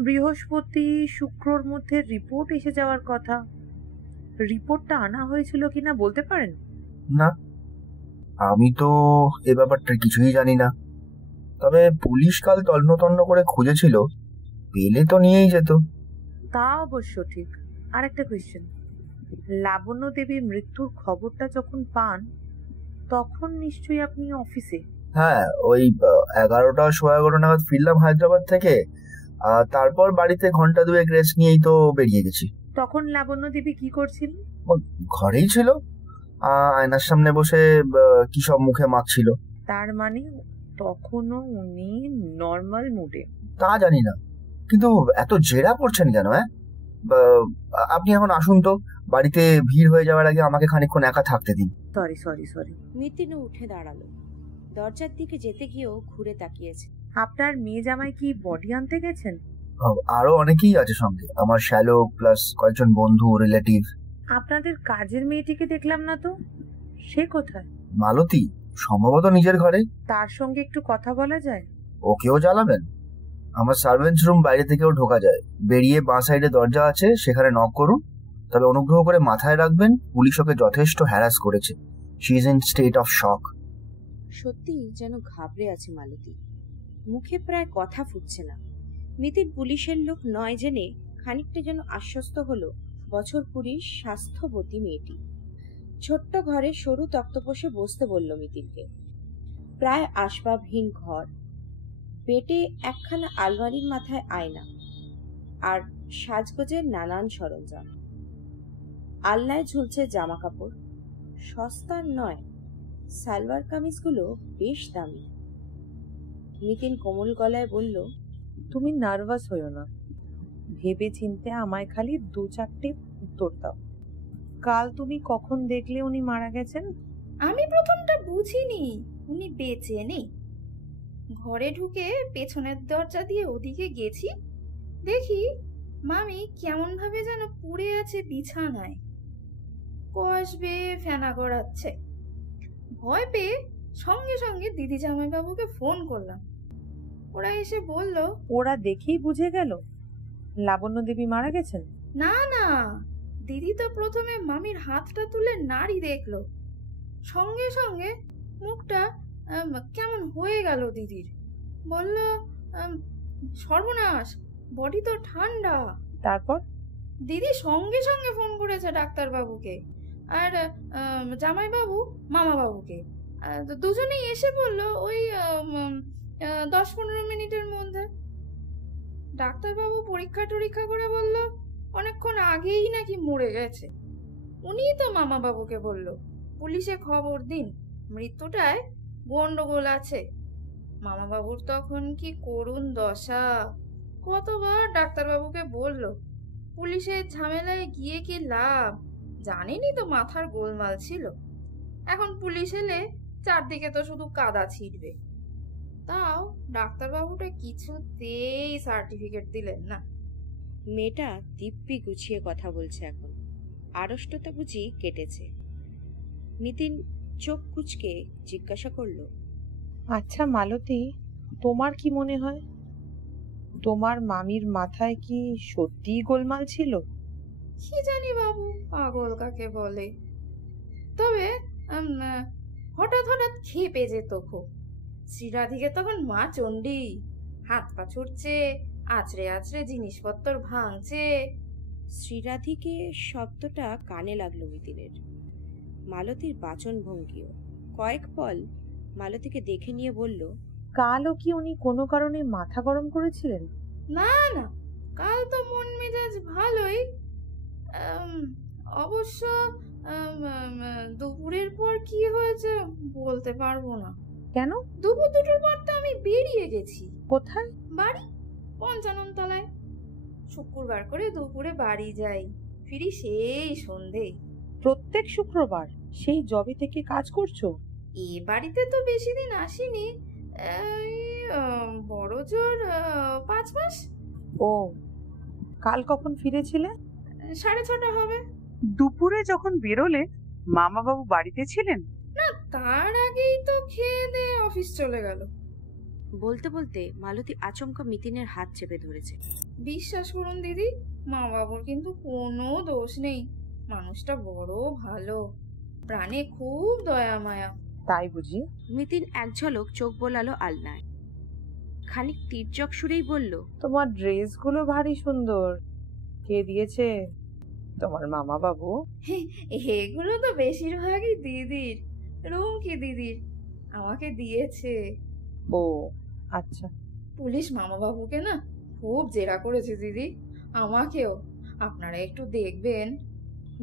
বৃহস্পতি শুক্রর মধ্যে রিপোর্ট এসে যাওয়ার কথা। রিপোর্টটা আনা হয়েছিল কিনা বলতে পারেন? না, আমি তো এ ব্যাপারটা কিছুই জানি না। তবে পুলিশ কাল তন্ন করে খুঁজেছিল, পেলে তো নিয়েই যেত। তা অবশ্য ঠিক। আরেকটা কোয়েশ্চেন, লাবণ্য দেবীর মৃত্যুর খবরটা যখন পান তখন নিশ্চয়ই আপনি অফিসে? হ্যাঁ, ওই 11টা 11:15 নাগাদ ফিরলাম হায়দ্রাবাদ থেকে। তারপর বাড়িতে ঘন্টা দুয়েক রেস্ট নিয়েই তো বেরিয়ে গেছি। তখন লাবণ্য দেবী কি করছিল? ঘরেই ছিল, আয়নার সামনে বসে কি সব মুখে মাখছিল। তার মানে তখনও উনি নর্মাল মুডে? তা জানি না, কিন্তু এত জেরা করছেন কেন? আপনি এখন আসুন তো, বাড়িতে ভিড় হয়ে যাওয়ার আগে আমাকে খানিকক্ষণ একা থাকতে দিন। সরি। মিতিনও উঠে দাঁড়ালো, দরজার দিকে যেতে গিয়েও ঘুরে তাকিয়েছে। আপনার মেয়ে জামাই কি বডি আনতে গেছেন? আরো অনেকেই আছে সঙ্গে, আমার শ্যালো প্লাস কয়েকজন বন্ধু রিলেটিভ। আপনাদের কাজের মেয়েটিকে দেখলাম না তো, সে কোথায়? মালতী, সম্ভবত নিজের ঘরে। তার সঙ্গে একটু কথা বলা যায়? ওকেও জ্বালাবেন? আমার সার্ভেন্টস রুম বাইরে থেকেও ঢোকা যায়, বেরিয়ে বাঁ সাইডে দরজা আছে, সেখানে নক করুন। তবে অনুগ্রহ করে মাথায় রাখবেন, পুলিশ ওকে যথেষ্ট হ্যারাস করেছে। She is in state of শক। সত্যি যেন ঘাবড়ে আছে মালতী, মুখে প্রায় কথা ফুটছে না। মিতিন পুলিশের লোক নয় জেনে খানিকটা যেন আশ্বস্ত হলো বছর 20 স্বাস্থ্যবতী মেয়েটি। ছোট্ট ঘরে সরু তক্তপোষে বসতে বলল মিতিনকে। প্রায় আসবাবহীন ঘর, বেটে একখানা আলমারির মাথায় আয়না আর সাজগোজের নানান সরঞ্জাম। আলনায় ঝুলছে জামা কাপড়, সস্তার নয়, সালোয়ার কামিজগুলো বেশ দামি। মিতিন কোমল গলায় বলল, তুমি নার্ভাস হইও না, ভেবে চিনতে আমায় খালি 2-4টে উত্তর দাও। কাল তুমি কখন দেখলে উনি মারা গেছেন? আমি প্রথমটা বুঝিনি উনি বেঁচে নেই। ঘরে ঢুকে পেছনের দরজা দিয়ে ওদিকে গেছি, দেখি মামি কেমন ভাবে যেন পড়ে আছে বিছানায়, কষবে ফেনা গড়াচ্ছে। ভয় পেয়ে সঙ্গে সঙ্গে দিদি জামাইবাবুকে ফোন করলাম। ওরা এসে বলল। ওরা দেখেই বুঝে গেল লাবণ্য দেবী মারা গেছেন? না, দিদি তো প্রথমে মামির হাতটা তুলে নাড়ি দেখলো, সঙ্গে সঙ্গে মুখটা কেমন হয়ে গেল দিদির। বলল, সর্বনাশ, বডি তো ঠান্ডা। তারপর দিদি সঙ্গে সঙ্গে ফোন করেছে ডাক্তারবাবুকে আর জামাইবাবু মামাবাবুকে। দুজনেই এসে বলল ওই 10-15 মিনিটের মধ্যে। ডাক্তারবাবু পরীক্ষা টরীক্ষা করে বলল অনেকক্ষণ আগেই নাকি মরে গেছে। উনিই তো মামাবাবুকে বলল পুলিশে খবর দিন, মৃত্যুটায় গন্ডগোল আছে। মামাবাবুর তখন কি করুণ দশা, কতবার ডাক্তারবাবুকে বলল পুলিশের ঝামেলায় গিয়ে কি লাভ, জানেনই তো মাথার গোলমাল ছিল। এখন পুলিশ এলে চারদিকে তো শুধু কাদা ছিটবে। তাও ডাক্তারবাবুটা কিছুতেই সার্টিফিকেট দিলেন না। মেয়েটা দিব্যি গুছিয়ে কথা বলছে এখন, আড়ষ্টতা বুঝি কেটেছে। মিতিন চোখ কুচকে জিজ্ঞাসা করল, আচ্ছা মালতী, তোমার কি মনে হয় তোমার মামির মাথায় কি সত্যিই গোলমাল ছিল? কি জানি বাবু, পাগল কাকে বলে। তবে হঠাৎ খেপে যেত খুব। শ্রীরাধিকে তখন মা চণ্ডী, হাত পা ছুটছে, আছড়ে আছড়ে জিনিসপত্র ভাঙছে। শ্রীরাধিকে শব্দটা কানে লাগলো মিতিনের। মালতীর বাচনভঙ্গিও। কয়েক পল মালতীকে দেখে নিয়ে বলল, কালও কি উনি কোনো কারণে মাথা গরম করেছিলেন? না না, কাল তো মন মেজাজ ভালোই। অবশ্য দুপুরের পর কি হয়েছে বলতে পারবো না। কেন? দুপুর দুটোর পর তো আমি বেরিয়ে গেছি। কোথায়? বাড়ি, ৫৫ তলায়। শুক্রবার করে দুপুরে বাড়ি যাই, ফিরি সেই সন্ধে। প্রত্যেক শুক্রবার? সেই জবে থেকে কাজ করছো? এ বাড়িতে তো বেশি দিন আসিনি, বড় জোর ৫ মাস। ও, কাল কখন ফিরেছিলে? ৬:৩০ হবে। দুপুরে যখন বেরোলে মামা বাবু বাড়িতে ছিলেন? না, তার আগেই তো খেয়ে দিয়ে অফিস চলে গেল। বলতে বলতে মালতী আচমকা মিতিনের হাত চেপে ধরেছে। বিশ্বাস করুন দিদি, মা বাবুর কিন্তু কোনো দোষ নেই। মানুষটা বড় ভালো, প্রাণে খুব দয়া মায়া। তাই বুঝি? মিতিন এক ঝলক চোখ বোলালো আলনায়, খানিক তীর্যক সুরেই বলল, তোমার ড্রেসগুলো ভারী সুন্দর। কে দিয়েছে? তোমার মামা বাবু? এগুলো তো বেশিরভাগই দিদির, রুমকি দিদির আমাকে দিয়েছে। ও আচ্ছা। পুলিশ মামা বাবুকে না খুব জেরা করেছে দিদি, আমাকেও। আপনারা একটু দেখবেন।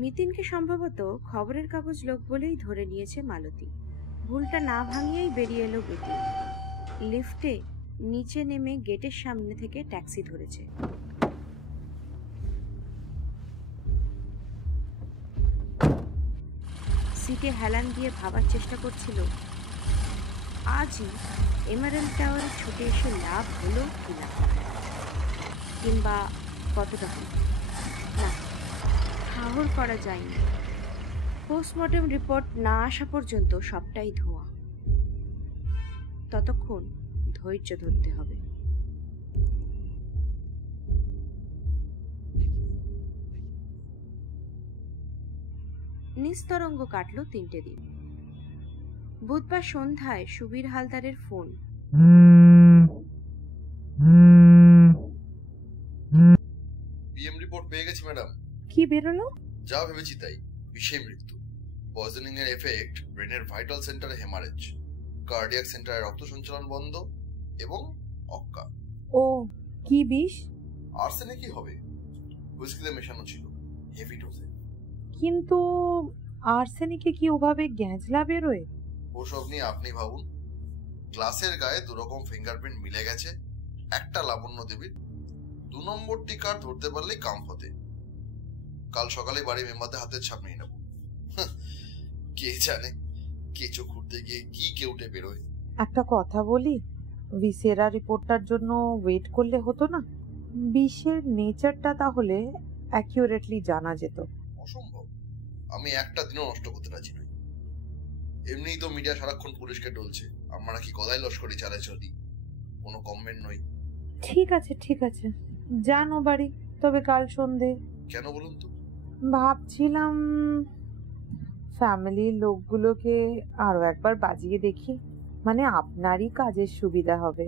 মিতিনকে সম্ভবত খবরের কাগজ লোক বলেই ধরে নিয়েছে মালতী। ভুলটা না ভাঙিয়েই বেরিয়ে এলো মিতিন। লিফটে নিচে নেমে গেটের সামনে থেকে ট্যাক্সি ধরেছে। সিটে হেলান দিয়ে ভাবার চেষ্টা করছিল, আজই এমারেল্ড টাওয়ারে ছুটে এসে লাভ হলো কিনা, কিংবা কতটা হলো না ঠাহর করা যায়নি। পোস্টমর্টেম রিপোর্ট না আসা পর্যন্ত সবটাই ধোঁয়া। ততক্ষণ ধৈর্য ধরতে হবে। নিস্তরঙ্গ কাটলো ৩টে দিন। বুধবার সন্ধ্যায় সুবীর হালদারের ফোন। পিএম রিপোর্ট পেয়ে গেছি ম্যাডাম। কি বেরোলো? যা ভেবেছি তাই, বিষে মৃত্যু। পয়জনিং এর এফেক্ট ব্রেনের ভাইটাল সেন্টারে হেমারেজ, কার্ডিয়াক সেন্টারে রক্ত সঞ্চালন বন্ধ এবং অক্কা। ও, কি বিষ? আর্সেনিকই হবে, হুইস্কিতে মেশানো ছিল, হেভি ডোজে। কিন্তু আর্সেনিকে কি ওভাবে গ্যাঁজলা বেরোয়? ওসব নিয়ে আপনি ভাবুন। গ্লাসের গায়ে 2 রকম ফিঙ্গারপ্রিন্ট মিলে গেছে, একটা লাবণ্য দেবীর। 2 নম্বরটি কার ধরতে পারলেই কাম হতে। কাল সকালে বাড়ি মেম্বারদের হাতের ছাপ নিয়ে নেব। কে জানে কেঁচো খুঁড়তে গিয়ে কি কেউটে বেরোয়। একটা কথা বলি, ভিসেরা রিপোর্টটার জন্য ওয়েট করলে হতো না? বিষের নেচারটা তাহলে অ্যাকিউরেটলি জানা যেত। অসম্ভব, আমি একটা দিনও নষ্ট করতে রাজি নই। এমনিই তো মিডিয়া সারাক্ষণ পুলিশকে টলছে আমরা কি গদাই লস্করি চালাই চলি, কোনো কমেন্ট নই। ঠিক আছে ঠিক আছে, জানো বাড়ি, তবে কাল সন্ধে। কেন বলুন তো? ভাবছিলাম ফ্যামিলির লোকগুলোকে আরো একবার বাজিয়ে দেখি, মানে আপনারই কাজের সুবিধা হবে।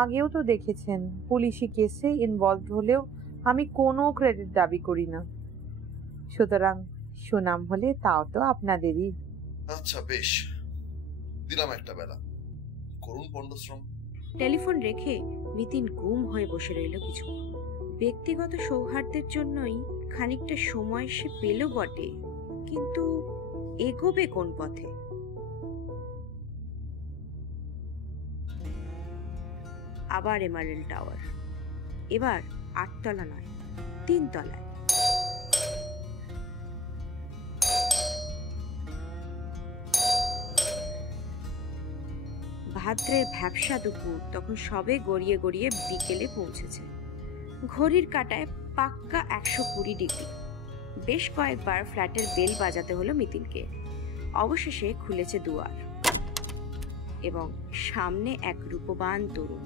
আগেও তো দেখেছেন পুলিশি কেসে ইনভলভ হলেও আমি কোনো ক্রেডিট দাবি করি না, সুতরাং সুনাম হলে তাও তো আপনাদেরই। আচ্ছা বেশ, দিলাম একটা বেলা, করুন পণ্ডশ্রম। টেলিফোন রেখে মিতিন গুম হয়ে বসে রইল কিছু। ব্যক্তিগত সৌহার্দ্যের জন্যই খানিকটা সময় সে পেল বটে, কিন্তু এগোবে কোন পথে? আবার এমারেল্ড টাওয়ার, এবার 8 তলা নয় 3 তলায়। ভাদ্রের ভ্যাপসা দুপুর তখন সবে গড়িয়ে গড়িয়ে বিকেলে পৌঁছেছে। ঘড়ির কাঁটায় পাক্কা 120 ডিগ্রি। বেশ কয়েকবার ফ্ল্যাটের বেল বাজাতে হলো মিতিনকে। অবশেষে খুলেছে দুয়ার এবং সামনে এক রূপবান তরুণ,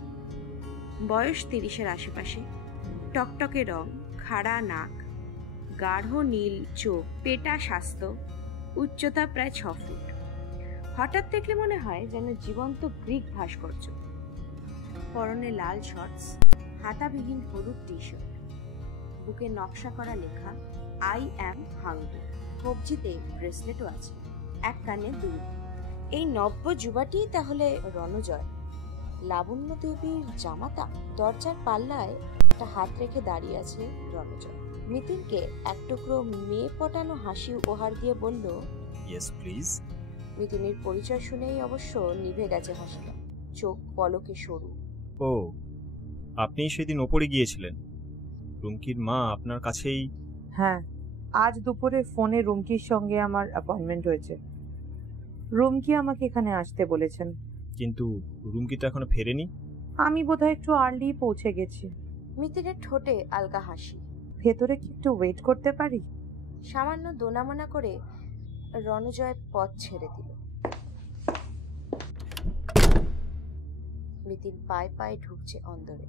বয়স 30-এর আশেপাশে, টকটকে রং, খাড়া নাক, গাঢ় নীল চোখ, পেটা স্বাস্থ্য, উচ্চতা প্রায় 6 ফুট। হঠাৎ দেখলে মনে হয় যেন জীবন্ত গ্রিক ভাস্কর্য। পরনে লাল শর্টস, হাতাবিহীন হলুদ টি শার্ট, বুকে নকশা করা লেখা আই অ্যাম হাঙ্গরি। কবজিতে ব্রেসলেটও আছে। এক কানে দুল। এই নব্য যুবাটি তাহলে রণজয়, লাবণ্য দেবীর জামাতা। দরজার পাল্লায় একটা হাত রেখে দাঁড়িয়ে আছে রণজয়। মিতিনকে এক টুকরো মেয়ে পটানো হাসি উপহার দিয়ে বলল, ইয়েস প্লিজ। মিতিনের পরিচয় শুনেই অবশ্য নিভে গেছে হাসিটা, চোখ পলকে সরু। ও, আপনি সেদিন ওপরে গিয়েছিলেন, রুমকির মা আপনার কাছেই? হ্যাঁ, আজ দুপুরে ফোনে রুমকির সঙ্গে আমার অ্যাপয়েন্টমেন্ট হয়েছে। রুমকি আমাকে এখানে আসতে বলেছেন। কিন্তু রুমকি তো এখনো ফেরেনি। আমি বোধহয় একটু আর্লি পৌঁছে গেছি। মিতিনের ঠোঁটে আলগা হাসি। ভেতরে কি একটু ওয়েট করতে পারি? সামান্য দোনামোনা করে রণজয় পথ ছেড়ে দিল। মিতিন পায়ে পায়ে ঢুকছে অন্দরে।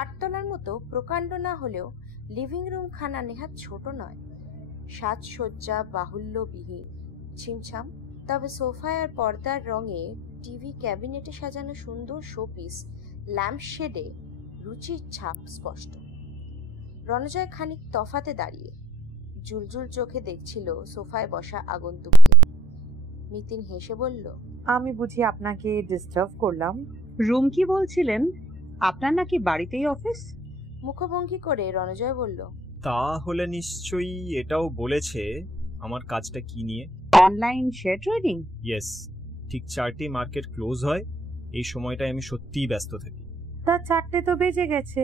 8 তলার মতো প্রকাণ্ড না হলেও লিভিং রুম খানা নেহাত ছোট নয়। সাজসজ্জা বাহুল্যবিহীন, ছিমছাম, তবে সোফায় আর পর্দার রঙে, টিভি ক্যাবিনেটে সাজানো সুন্দর শোপিস, ল্যাম্পশেডে রুচির ছাপ স্পষ্ট। রণজয় খানিক তফাতে দাঁড়িয়ে জুলজুল চোখে দেখছিল সোফায় বসা আগন্তুককে। মিতিন হেসে বলল, আমি বুঝি আপনাকে ডিস্টার্ব করলাম? রুমকি বলছিলেন আপনার নাকি বাড়িতেই অফিস? মুখভঙ্গি করে রণজয় বলল, তাহলে নিশ্চয়ই এটাও বলেছে আমার কাজটা কি নিয়ে। Online share trading? ইয়েস, ঠিক 4টি মার্কেট ক্লোজ হয়, এই সময়টায় আমি সত্যিই ব্যস্ত থাকি। তা 4টে তো বেজে গেছে,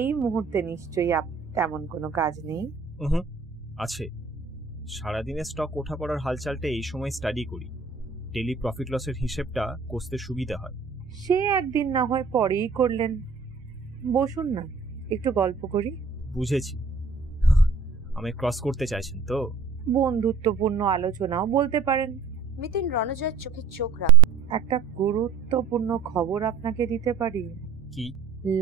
এই মুহূর্তে নিশ্চয়ই তেমন কোনো কাজ নেই। আছে, সারাদিনে স্টক ওঠা পড়ার হালচালটা এই সময় স্টাডি করি, ডেলি প্রফিট লসের হিসেবটা কষতে সুবিধা হয়। সে একদিন না হয় পরেই করলেন, বসুন না, একটু গল্প করি। বুঝেছি, আমি ক্রস করতে চাইছেন তো? বন্ধুত্বপূর্ণ আলোচনাও বলতে পারেন। মিতিন রণজয়ের চোখে চোখ রাখল। একটা গুরুত্বপূর্ণ খবর আপনাকে দিতে পারি। কি?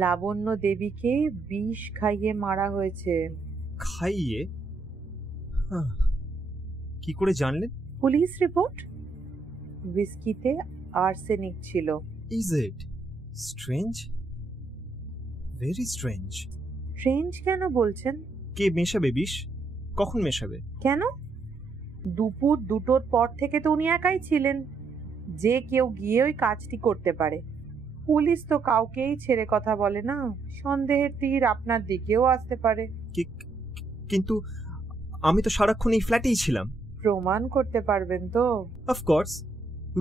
লাবণ্য দেবীকে বিষ খাইয়ে মারা হয়েছে। খাইয়ে? কি করে জানলেন? পুলিশ রিপোর্ট, হুইস্কিতে আর্সেনিক ছিল। Is it strange? Very strange. Strange কেন বলছেন? কে মেশাবে বিষ? কখন মেশাবে? কেন? দুপুর 2টোর পর থেকে তো উনি একাই ছিলেন। যে কেউ গিয়ে ওই কাজটি করতে পারে। পুলিশ তো কাউকেই ছেড়ে কথা বলে না, সন্দেহের তীর আপনার দিকেও আসতে পারে। কিন্তু আমি তো সারাক্ষণ এই ফ্ল্যাটেই ছিলাম। প্রমাণ করতে পারবেন তো? অফকোর্স,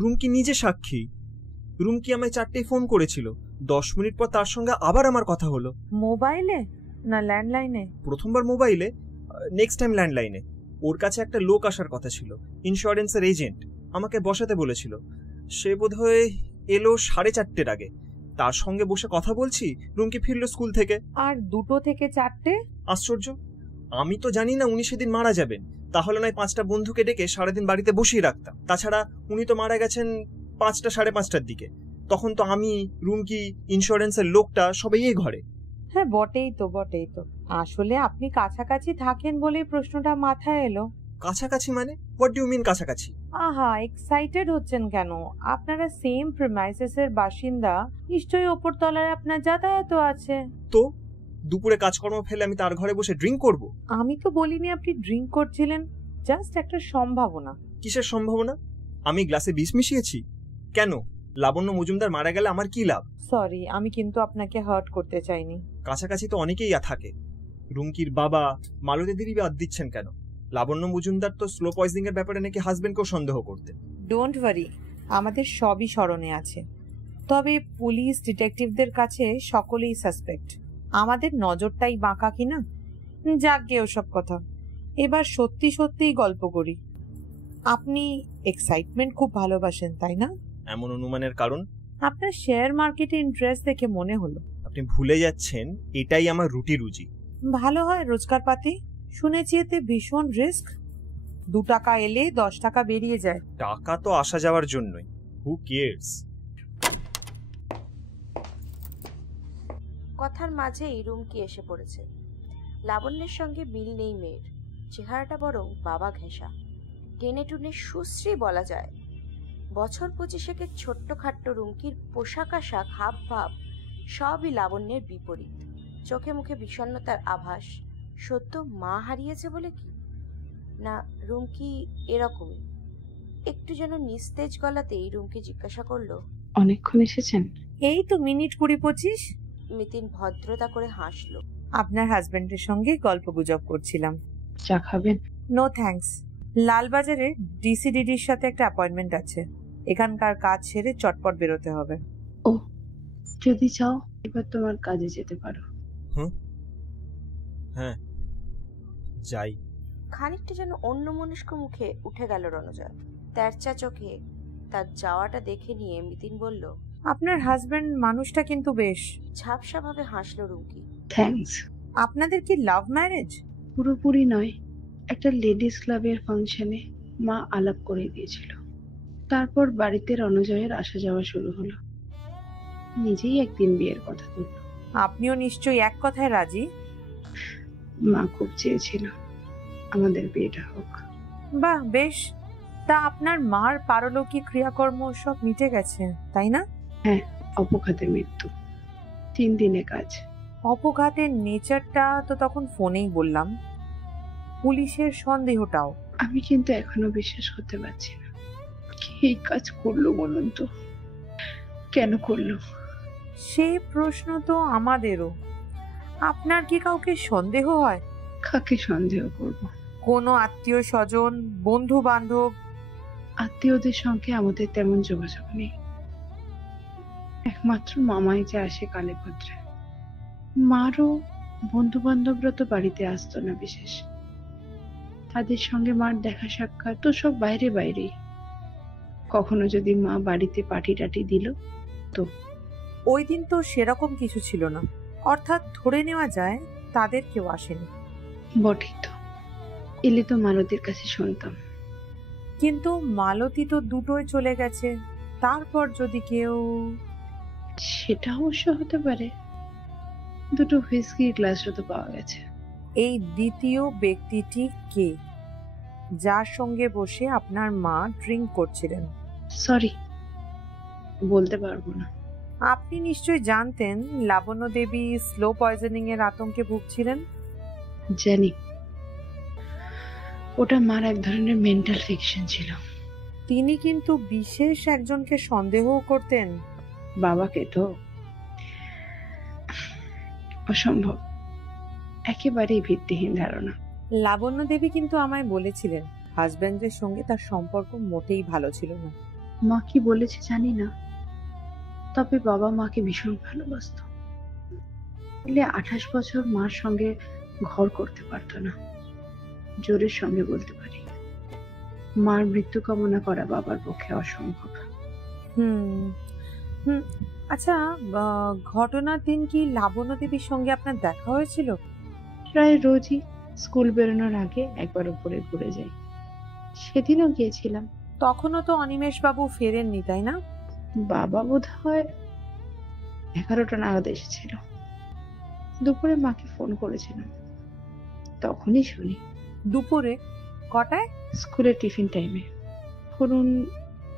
রুমকি নিজে সাক্ষী। রুমকি আমায় 4টে ফোন করেছিল, 10 মিনিট পর তার সঙ্গে আবার আমার কথা হলো। মোবাইলে না ল্যান্ডলাইনে? প্রথমবার মোবাইলে, নেক্সট টাইম ল্যান্ডলাইনে। ওর কাছে একটা লোক আসার কথা ছিল, ইন্স্যুরেন্সের এজেন্ট, আমাকে বসাতে বলেছিল। সে বোধহয় এলো 4:30টার আগে। তার সঙ্গে বসে কথা বলছি, রুমকি ফিরলো স্কুল থেকে। আর 2টো থেকে 4টে? আশ্চর্য, আমি তো জানি না উনি সেদিন মারা যাবেন, তাহলে নয় 5টা বন্ধুকে ডেকে সারাদিন বাড়িতে বসিয়ে রাখতাম। তাছাড়া উনি তো মারা গেছেন 5টা 5:30টার দিকে। তখন তো আমি, রুমকি, ইন্স্যুরেন্সের লোকটা সবাই এই ঘরে। হ্যাঁ, বটেই তো। আসলে আপনি কাছাকাছি থাকেন বলেই প্রশ্নটা মাথায় এলো। কাছাকাছি মানে? হোয়াট ডু ইউ মিন কাছাকাছি? আহা, এক্সাইটেড হচ্ছেন কেন? আপনারা সেম প্রিমাইসেসের বাসিন্দা, নিশ্চয়ই ওপর তলায় আপনার যাতায়াতও আছে। তো দুপুরে কাজকর্ম ফেলে আমি তার ঘরে বসে ড্রিঙ্ক করব? আমি তো বলিনি আপনি ড্রিঙ্ক করছিলেন, জাস্ট একটা সম্ভাবনা। কিসের সম্ভাবনা? আমি গ্লাসে বিষ মিশিয়েছি? কেন? লাবণ্য মজুমদার মারা গেলে আমার কি লাভ? সরি, আমি কিন্তু আপনাকে হার্ট করতে চাইনি। কাছাকাছি তো অনেকেই থাকে। রুমকির বাবা, মালতীদেরই বাদ দিচ্ছেন কেন? লাবণ্য মজুমদার তো স্লো পয়জনিং এর ব্যাপারে নাকি হাজবেন্ডকেও সন্দেহ করতেন। ডোন্ট ওয়ারি, আমাদের সবই স্মরণে আছে। তবে পুলিশ ডিটেকটিভদের কাছে সকলেই সাসপেক্ট। আমাদের নজরটাই বাঁকা কিনা। যাক গে ওসব কথা, এবার সত্যিই গল্প করি। আপনি এক্সাইটমেন্ট খুব ভালোবাসেন, তাই না? এমন অনুমানের কারণ? আপনার শেয়ার মার্কেটে ইন্টারেস্ট দেখে মনে হলো। আপনি ভুলে যাচ্ছেন, এটাই আমার রুটি রুজি। ভালো হয় রোজগার পাতি? শুনেছি এতে ভীষণ রিস্ক। 2 টাকা এলে 10 টাকা বেরিয়ে যায়। টাকা তো আসা যাওয়ার জন্যই, হু কেয়ারস? কথার মাঝেই রুমকি এসে পড়েছে। লাবণ্যের সঙ্গে মিল নেই মেয়ের, চেহারাটা বরং বাবা ঘেঁষা, টেনে টুনে সুশ্রী বলা যায়। বছর 25 ছোট্ট খাট্ট রুমকির পোশাক আশাক, হাব ভাব সবই লাবণ্যের বিপরীত। চোখে মুখে বিষণ্ণতার আভাস। সদ্য মা হারিয়েছে বলে কি? না, রুমকি এরকমই, একটু যেন নিস্তেজ গলাতেই রুমকি জিজ্ঞাসা করলো, অনেকক্ষণ এসেছেন? এই তো মিনিট 20-25। মিতিন ভদ্রতা করে হাসলো। আপনার হাজবেন্ডের সঙ্গে গল্প গুজব করছিলাম। চা খাবেন? No thanks. লালবাজারে ডিসিডিডির সাথে একটা অ্যাপয়েন্টমেন্ট আছে, এখানকার কাজ সেরে চটপট বেরোতে হবে। ও, যদি চাও এবার তোমার কাজে যেতে পারো। হ্যাঁ, যাই। খানিকটা যেন অন্যমনস্ক মুখে উঠে গেল রণজয়। তেরচা চোখে তার যাওয়াটা দেখে নিয়ে মিতিন বলল, আপনার হাজবেন্ড মানুষটা কিন্তু বেশ। ঝাপসা ভাবে হাসলো রুমকি। থ্যাঙ্কস। আপনাদের কি লাভ ম্যারেজ? পুরোপুরি নয়, একটা লেডিস ক্লাবের ফাংশনে মা আলাপ করে দিয়েছিল। তারপর বাড়িতে রণজয়ের আসা যাওয়া শুরু হলো। নিজেই একদিন বিয়ের কথা তুলল। আপনিও নিশ্চয়ই এক কথায় রাজি? মা খুব চেয়েছিল আমাদের বিয়েটা হোক। বাহ, বেশ। তা আপনার মার পারলৌকিক ক্রিয়াকর্ম সব মিটে গেছে, তাই না? হ্যাঁ, অপঘাতে মৃত্যু, 3 দিনে কাজ। অপঘাতের নেচারটা তো তখন ফোনেই বললাম, পুলিশের সন্দেহটাও। আমি কিন্তু এখনো বিশ্বাস করতে পারছি না এই কাজ করলো বলুন তো, কেন করলো? সে প্রশ্ন তো আমাদেরও। আপনার কি কাউকে সন্দেহ হয়? কাকে সন্দেহ করব? কোনো আত্মীয় স্বজন, বন্ধু বান্ধব? আত্মীয়দের সঙ্গে আমাদের তেমন যোগাযোগ নেই, একমাত্র মামাই যা আসে কালে ভদ্রে। মারও বন্ধু বান্ধবরা তো বাড়িতে আসতো না বিশেষ, তাদের সঙ্গে মার দেখা সাক্ষাৎ তো সব বাইরে বাইরেই। কখনো যদি মা বাড়িতে পার্টি টাটি দিল তো। ওই দিন তো সেরকম কিছু ছিল না, অর্থাৎ ধরে নেওয়া যায় তাদের কেউ আসেনি। বটেই তো, এলে তো মালতীর কাছে শুনতাম। কিন্তু মালতী তো দুটোই চলে গেছে, তারপর যদি কেউ... সেটা অবশ্য হতে পারে, 2 হুইস্কির গ্লাসও তো পাওয়া গেছে। এই দ্বিতীয় ব্যক্তিটি কে, যার সঙ্গে বসে আপনার মা ড্রিঙ্ক করছিলেন? সরি, বলতে পারবো না। আপনি নিশ্চয়ই জানতেন লাবণ্য দেবী স্লো পয়জনিং এর আতঙ্কে ভুগছিলেন। জানি, ওটা মার এক ধরনের মেন্টাল ফিকশন ছিল। তিনি কিন্তু বিশেষ একজনকে সন্দেহও করতেন। বাবাকে তো? অসম্ভব, একেবারেই ভিত্তিহীন ধারণা। লাবণ্য দেবী কিন্তু আমায় বলেছিলেন হাজবেন্ডের সঙ্গে তার সম্পর্ক মোটেই ভালো ছিল না। মা কি বলেছে জানি না, তবে বাবা মাকে ভীষণ ভালোবাসত। 28 বছর মার সঙ্গে ঘর করতে পারত না, জোরের সঙ্গে বলতে পারি। মার মৃত্যু কামনা করা বাবার পক্ষে অসম্ভব। আচ্ছা, ঘটনার দিন কি লাবণ্য দেবীর সঙ্গে আপনার দেখা হয়েছিল? প্রায় রোজই স্কুল বেরোনোর আগে একবার উপরে ঘুরে যাই, সেদিনও গিয়েছিলাম। তখনও তো অনিমেষ বাবু ফেরেননি, তাই না? বাবা বোধহয় 11টা নাগাদ এসেছিল। দুপুরে মাকে ফোন করেছিলাম, তখনই শুনি। দুপুরে কটায়? স্কুলের টিফিন টাইমে, ধরুন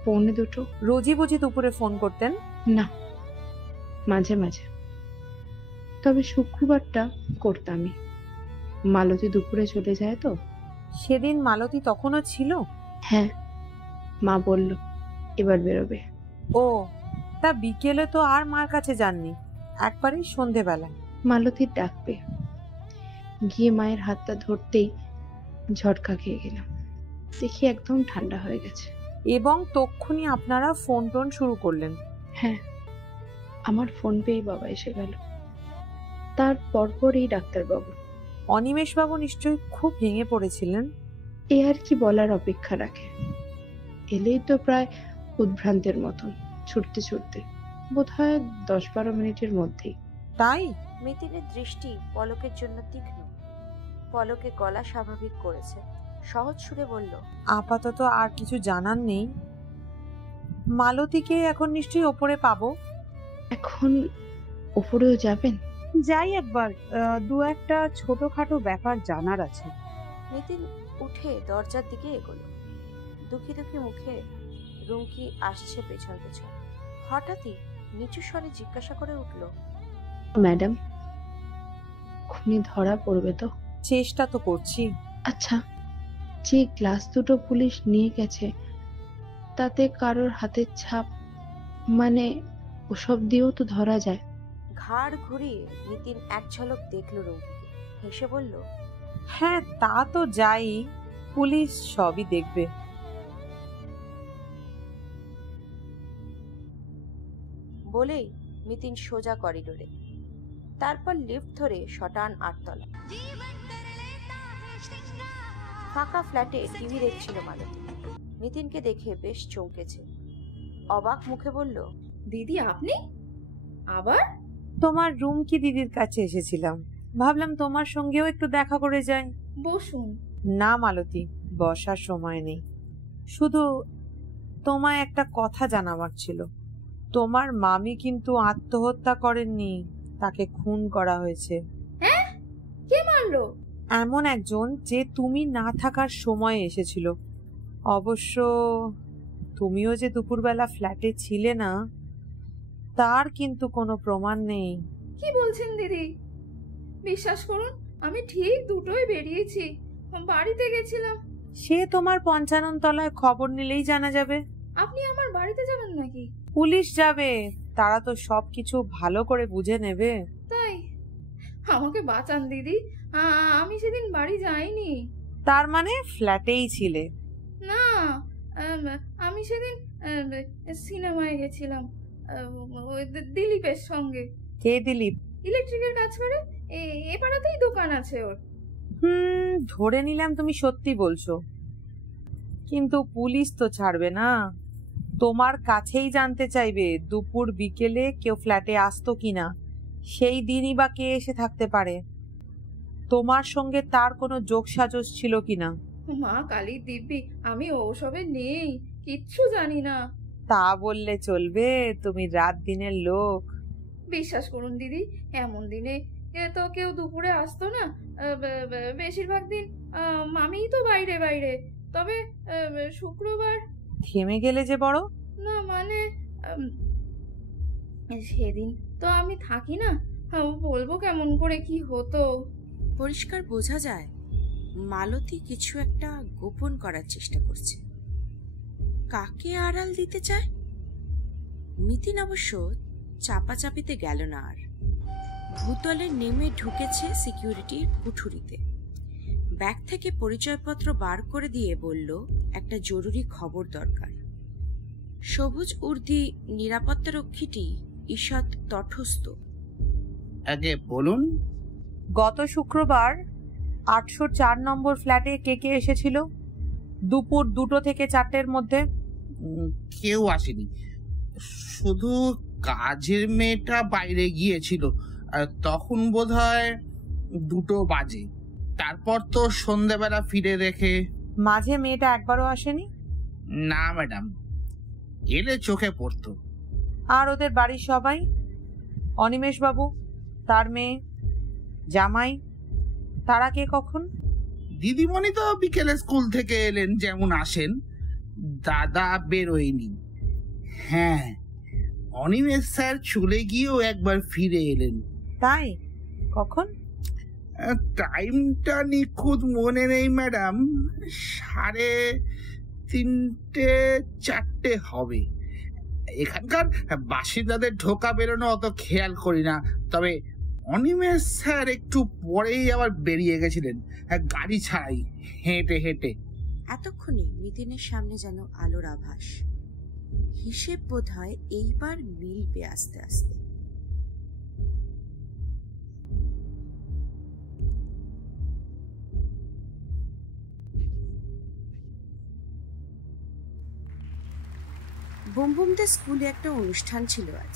1:45। রোজই বুঝি দুপুরে ফোন করতেন? না, মাঝে মাঝে। তবে শুক্রবারটা করতামই, মালতী দুপুরে চলে যায় তো। সেদিন মালতী তখনও ছিল? হ্যাঁ, মা বলল এবার বেরোবে। ও, তা বিকেলে তো আর মার কাছে যাননি, একবারেই সন্ধেবেলায়? মালতীর ডাক পেয়ে গিয়ে মায়ের হাতটা ধরতেই ঝটকা খেয়ে গেলাম, দেখি একদম ঠান্ডা হয়ে গেছে। এবং তক্ষুনি আপনারা ফোন টোন শুরু করলেন? হ্যাঁ, আমার ফোন পেয়ে বাবা এসে গেল, তার পরপরই ডাক্তারবাবু। অনিমেষ বাবু নিশ্চয়ই খুব ভেঙে পড়েছিলেন? এ আর কি বলার অপেক্ষা রাখে, এলেই তো প্রায় উদ্ভ্রান্তের মতন ছুটতে ছুটতে, বোধহয় 10-12 মিনিটের মধ্যেই। তাই? মিতিনের দৃষ্টি পলকের জন্য তীক্ষ্ণ। পলকে গলা স্বাভাবিক করেছে, সহজ সুরে বলল, আপাতত আর কিছু জানার নেই। মালতীকে এখন নিশ্চয়ই ওপরে পাবো। এখন ওপরেও যাবেন? যাই একবার, 2-1টা ছোটখাটো ব্যাপার জানার আছে। নিতিন উঠে দরজার দিকে এগোলো। দুঃখী দুঃখী মুখে রুমকি আসছে পেছন পেছন। হঠাৎই নিচু স্বরে জিজ্ঞাসা করে উঠল, ম্যাডাম, খুনি ধরা পড়বে তো? চেষ্টা তো করছি। আচ্ছা, যে গ্লাস দুটো পুলিশ নিয়ে গেছে তাতে কারোর হাতের ছাপ, মানে ওসব দিয়েও তো ধরা যায়। ঘাড় ঘুরিয়ে নিতিন এক ঝলক দেখলো রৌদ্রকে, হেসে বলল, হ্যাঁ তা তো যাই, পুলিশ সবই দেখবে। বলেই নিতিন সোজা করিডোরে, তারপর লিফট ধরে শটান 8 তলা। ফাঁকা ফ্ল্যাটে টিভি দেখছিল মালতী। নিতিনকে দেখে বেশ চমকেছে, অবাক মুখে বলল, দিদি আপনি আবার? তোমার রুম কি দিদির কাছে এসেছিলাম, ভাবলাম তোমার সঙ্গেও একটু দেখা করে যাই। বসুন। না মালতী, বসার সময় নেই, শুধু তোমায় একটা কথা জানাবার ছিল। তোমার মামি কিন্তু আত্মহত্যা করেননি, তাকে খুন করা হয়েছে। হ্যাঁ? কে মারলো? এমন একজন যে তুমি না থাকার সময় এসেছিল। অবশ্য তুমিও যে দুপুরবেলা ফ্ল্যাটে ছিলে না, তার কিন্তু কোনো প্রমাণ নেই। কি বলছেন দিদি? বিশ্বাস করুন, আমি ঠিক দুটোই বেরিয়েছি, বাড়িতে গেছিলাম। সে তোমার 55 তলায় খবর নিলেই জানা যাবে। আপনি আমার বাড়িতে যাবেন নাকি? পুলিশ যাবে, তারা তো সবকিছু ভালো করে বুঝে নেবে। তাই? আমাকে বাঁচান দিদি, আমি সেদিন বাড়ি যাইনি। তার মানে ফ্ল্যাটেই ছিলে? না, আমি সেদিন সিনেমায় গেছিলাম দিলীপের সঙ্গে। কে দিলীপ? ইলেকট্রিকের কাজ করে, এ পাড়াতেই দোকান আছে ওর। ধরে নিলাম তুমি সত্যি বলছো, কিন্তু পুলিশ তো ছাড়বে না, তোমার কাছেই জানতে চাইবে দুপুর বিকেলে কেউ ফ্ল্যাটে আসতো কিনা, সেই দিনই বা কে এসে থাকতে পারে, তোমার সঙ্গে তার কোনো যোগসাজশ ছিল কিনা। মা কালী দিব্যি, আমি ওসবে নেই, কিচ্ছু জানি না। তা বললে চলবে? তুমি রাত দিনের লোক। বিশ্বাস করুন দিদি, এমন দিনে তো কেউ দুপুরে আসতো না, বেশিরভাগ দিন মামিই তো বাইরে বাইরে। তবে শুক্রবার। থেমে গেলে যে বড়। না মানে সেদিন তো আমি থাকি না, বলবো কেমন করে কি হতো। পরিষ্কার বোঝা যায় মালতী কিছু একটা গোপন করার চেষ্টা করছে। কাকে আড়াল দিতে চায়? নিতিন অবশ্য চাপাচাপিতে গেল না আর, ভূতলে নেমে ঢুকেছে সিকিউরিটির কুঠুরিতে। ব্যাগ থেকে পরিচয়পত্র বার করে দিয়ে বলল, একটা জরুরি খবর দরকার। সবুজ ঊর্ধ্বী নিরাপত্তা রক্ষীটি ঈষৎ তটস্থ। আগে বলুন। গত শুক্রবার 804 নম্বর ফ্ল্যাটে কে কে এসেছিল দুপুর 2টো থেকে 4টের মধ্যে? কেউ আসেনি, শুধু কাজের মেয়েটা বাইরে গিয়েছিল, তখন বোধহয় 2টো বাজে। তারপর তো সন্ধ্যাবেলা ফিরে রেখে। মাঝে মেয়েটা একবারও আসেনি? না ম্যাডাম, এলে চোখে পড়তো। আর ওদের বাড়ির সবাই? অনিমেষ বাবু, তার মেয়ে, জামাই, তারা কে কখন? দিদিমণি তো বিকেলে স্কুল থেকে এলেন, যেমন আসেন। দাদা বেরোয়নি। হ্যাঁ, অনিমেষ স্যার চলে গিয়েও একবার ফিরে এলেন। তাই? কখন? টাইমটা নিখুঁত মনে নেই ম্যাডাম, 3:30 4টে হবে। এখানকার বাসিন্দাদের ঢোকা বেরোনো অত খেয়াল করি না, তবে অনিমেষ স্যার একটু পরেই আবার বেরিয়ে গেছিলেন, গাড়ি ছাড়াই, হেঁটে হেঁটে। এতক্ষণে নিতিনের সামনে যেন আলোর আভাস। হিসেব বোধ হয় এইবার মিলবে আস্তে আস্তে। বুমবুমদের স্কুলে একটা অনুষ্ঠান ছিল আজ।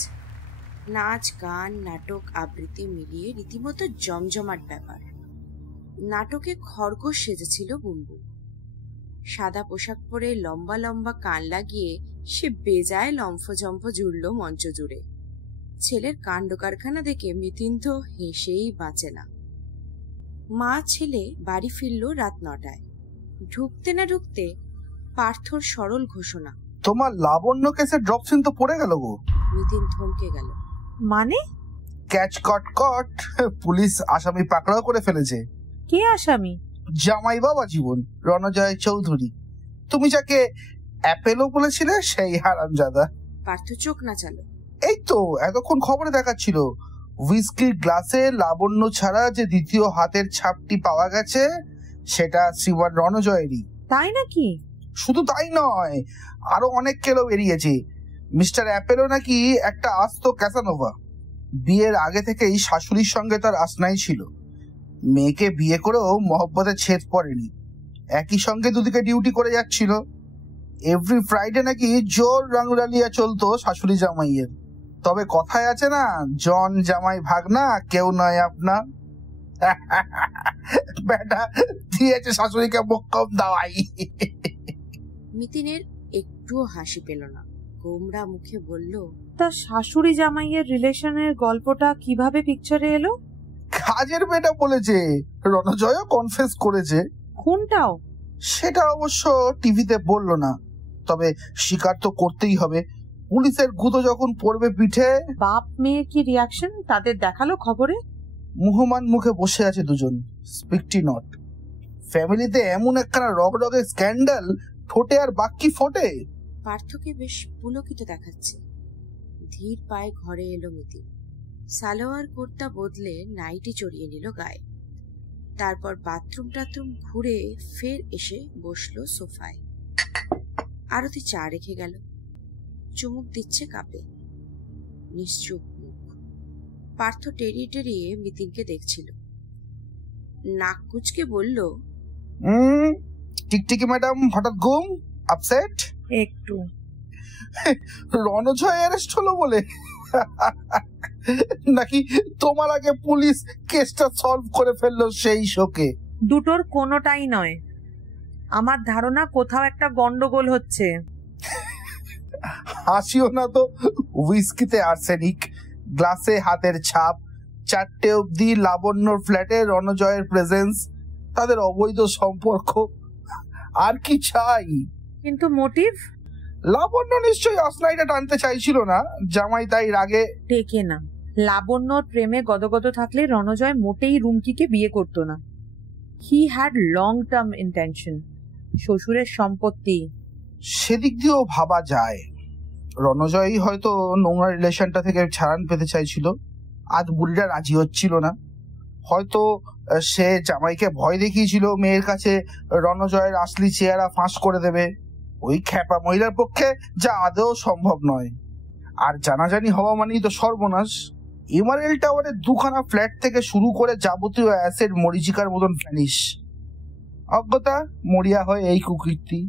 নাচ, গান, নাটক, আবৃত্তি মিলিয়ে রীতিমতো জমজমাট ব্যাপার। নাটকে খরগোশ সেজেছিল বুমবুম। সাদা পোশাক পরে লম্বা লম্বা কান লাগিয়ে সে বেজায় লম্ফজম্ফ জুড়ল মঞ্চ জুড়ে। ছেলের কাণ্ড কারখানা দেখে মিতিন তো হেসেই বাঁচে না। মা ছেলে বাড়ি ফিরল রাত 9টায়। ঢুকতে না ঢুকতে পার্থর সরল ঘোষণা, তোমার লাবণ্য কেসে ড্রপ সিন তো পড়ে গেল গো। মিতিন থমকে গেল। মানে? ক্যাচ কট কট, পুলিশ আসামি পাকড়াও করে ফেলেছে। কে আসামি? জামাই বাবা জীবন, রণজয় চৌধুরী। তুমি যাকে অ্যাপেলো বলেছিলে সেই হারামজাদা। পার্থ চোখ নাচালো। এই তো এতক্ষণ খবরে দেখাচ্ছিল হুইস্কির গ্লাসে লাবণ্য ছাড়া যে দ্বিতীয় হাতের ছাপটি পাওয়া গেছে সেটা শ্রীমান রণজয়েরই। তাই নাকি? শুধু তাই নয়, আরো অনেক কেলো বেরিয়েছে। মিস্টার অ্যাপেলো নাকি একটা আস্ত ক্যাসানোভা। বিয়ের আগে থেকেই শাশুড়ির সঙ্গে তার আসনাই ছিল। মেয়েকে বিয়ে করেও মহব্বতে ছেদ পড়েনি। একই সঙ্গে দুদিকে ডিউটি করে যাচ্ছিল। এভরি ফ্রাইডে নাকি জোর রাঙ্গুরালিয়া চলতো শাশুড়ি জামাইয়ের। তবে কথায় আছে না, জন জামাই ভাগনা কেউ নয় আপনা। বেটা দিয়েছে শাশুড়িকে মক্কম দাওয়াই। মিতিনের একটুও হাসি পেল না, গোমরা মুখে বলল, তা শাশুড়ি জামাইয়ের রিলেশনের গল্পটা কিভাবে পিকচারে এলো? কাজের মেয়েটা বলেছে, রণজয়ও কনফেস করেছে। কোনটাও? সেটা অবশ্য টিভিতে বললো না, তবে স্বীকার তো করতেই হবে। পুলিশের গুঁতো যখন পড়বে পিঠে। বাপ মেয়ের কি রিয়াকশন তাদের দেখালো খবরে? মুহমান মুখে বসে আছে দুজন, স্পিকটি নট। ফ্যামিলিতে এমন একখানা রগরগে স্ক্যান্ডাল, ঠোঁটে আর বাক্কি ফোটে। পার্থকে বেশ পুলকিত দেখাচ্ছে। ধীর পায়ে ঘরে এলো মিতিন। সালোয়ার কুর্তা বদলে নাইটি চড়িয়ে নিল গায়ে। তারপর বাথরুম টাথরুম ঘুরে ফের এসে বসলো সোফায়। আরতি চা রেখে গেল। চুমুক দিচ্ছে কাপে, নিশ্চুপ মুখ। পার্থ টেরিয়ে টেরিয়ে মিতিনকে দেখছিল। নাক কুচকে বলল, টিকটিকি ম্যাডাম হঠাৎ ঘুম? আপসেট? একটু। রণজয় অ্যারেস্ট হলো বলে? নাকি তোমার আগে পুলিশ কেসটা সলভ করে ফেললো সেই শোকে? দুটোর কোনোটাই নয়। আমার ধারণা কোথাও একটা গন্ডগোল হচ্ছে। হাসিও না তো। হুইস্কিতে আর্সেনিক, গ্লাসে হাতের ছাপ, 4টে অবধি লাবণ্যর ফ্ল্যাটে রণজয়ের প্রেজেন্স, তাদের অবৈধ সম্পর্ক, আর কি চাই? কিন্তু মোটিভ? লাবণ্য নিশ্চয়ই আসনাইটা টানতে চাইছিল না, জামাই তাই রাগে টেকে না। লাবণ্যর প্রেমে গদগদ থাকলে রণজয় মোটেই রুমকিকে বিয়ে করতো না। He had long term intention. শ্বশুরের সম্পত্তি, সেদিক দিয়েও ভাবা যায়। রণজয়ই হয়তো নোংরা রিলেশনটা থেকে ছাড়ান পেতে চাইছিল। আজ বুড়িটা রাজি হচ্ছিল না। হয়তো সে জামাইকে ভয় দেখিয়েছিল মেয়ের কাছে রণজয়ের আসলি চেহারা ফাঁস করে দেবে। ওই খ্যাপা মহিলার পক্ষে যা আদৌ সম্ভব নয়। আর জানাজানি হওয়া মানেই তো সর্বনাশ। এমারেল টাওয়ারের 2খানা ফ্ল্যাট থেকে শুরু করে যাবতীয় অ্যাসেট মরিচিকার মতন ভ্যানিশ। অজ্ঞতা মরিয়া হয় এই কুকীর্তি।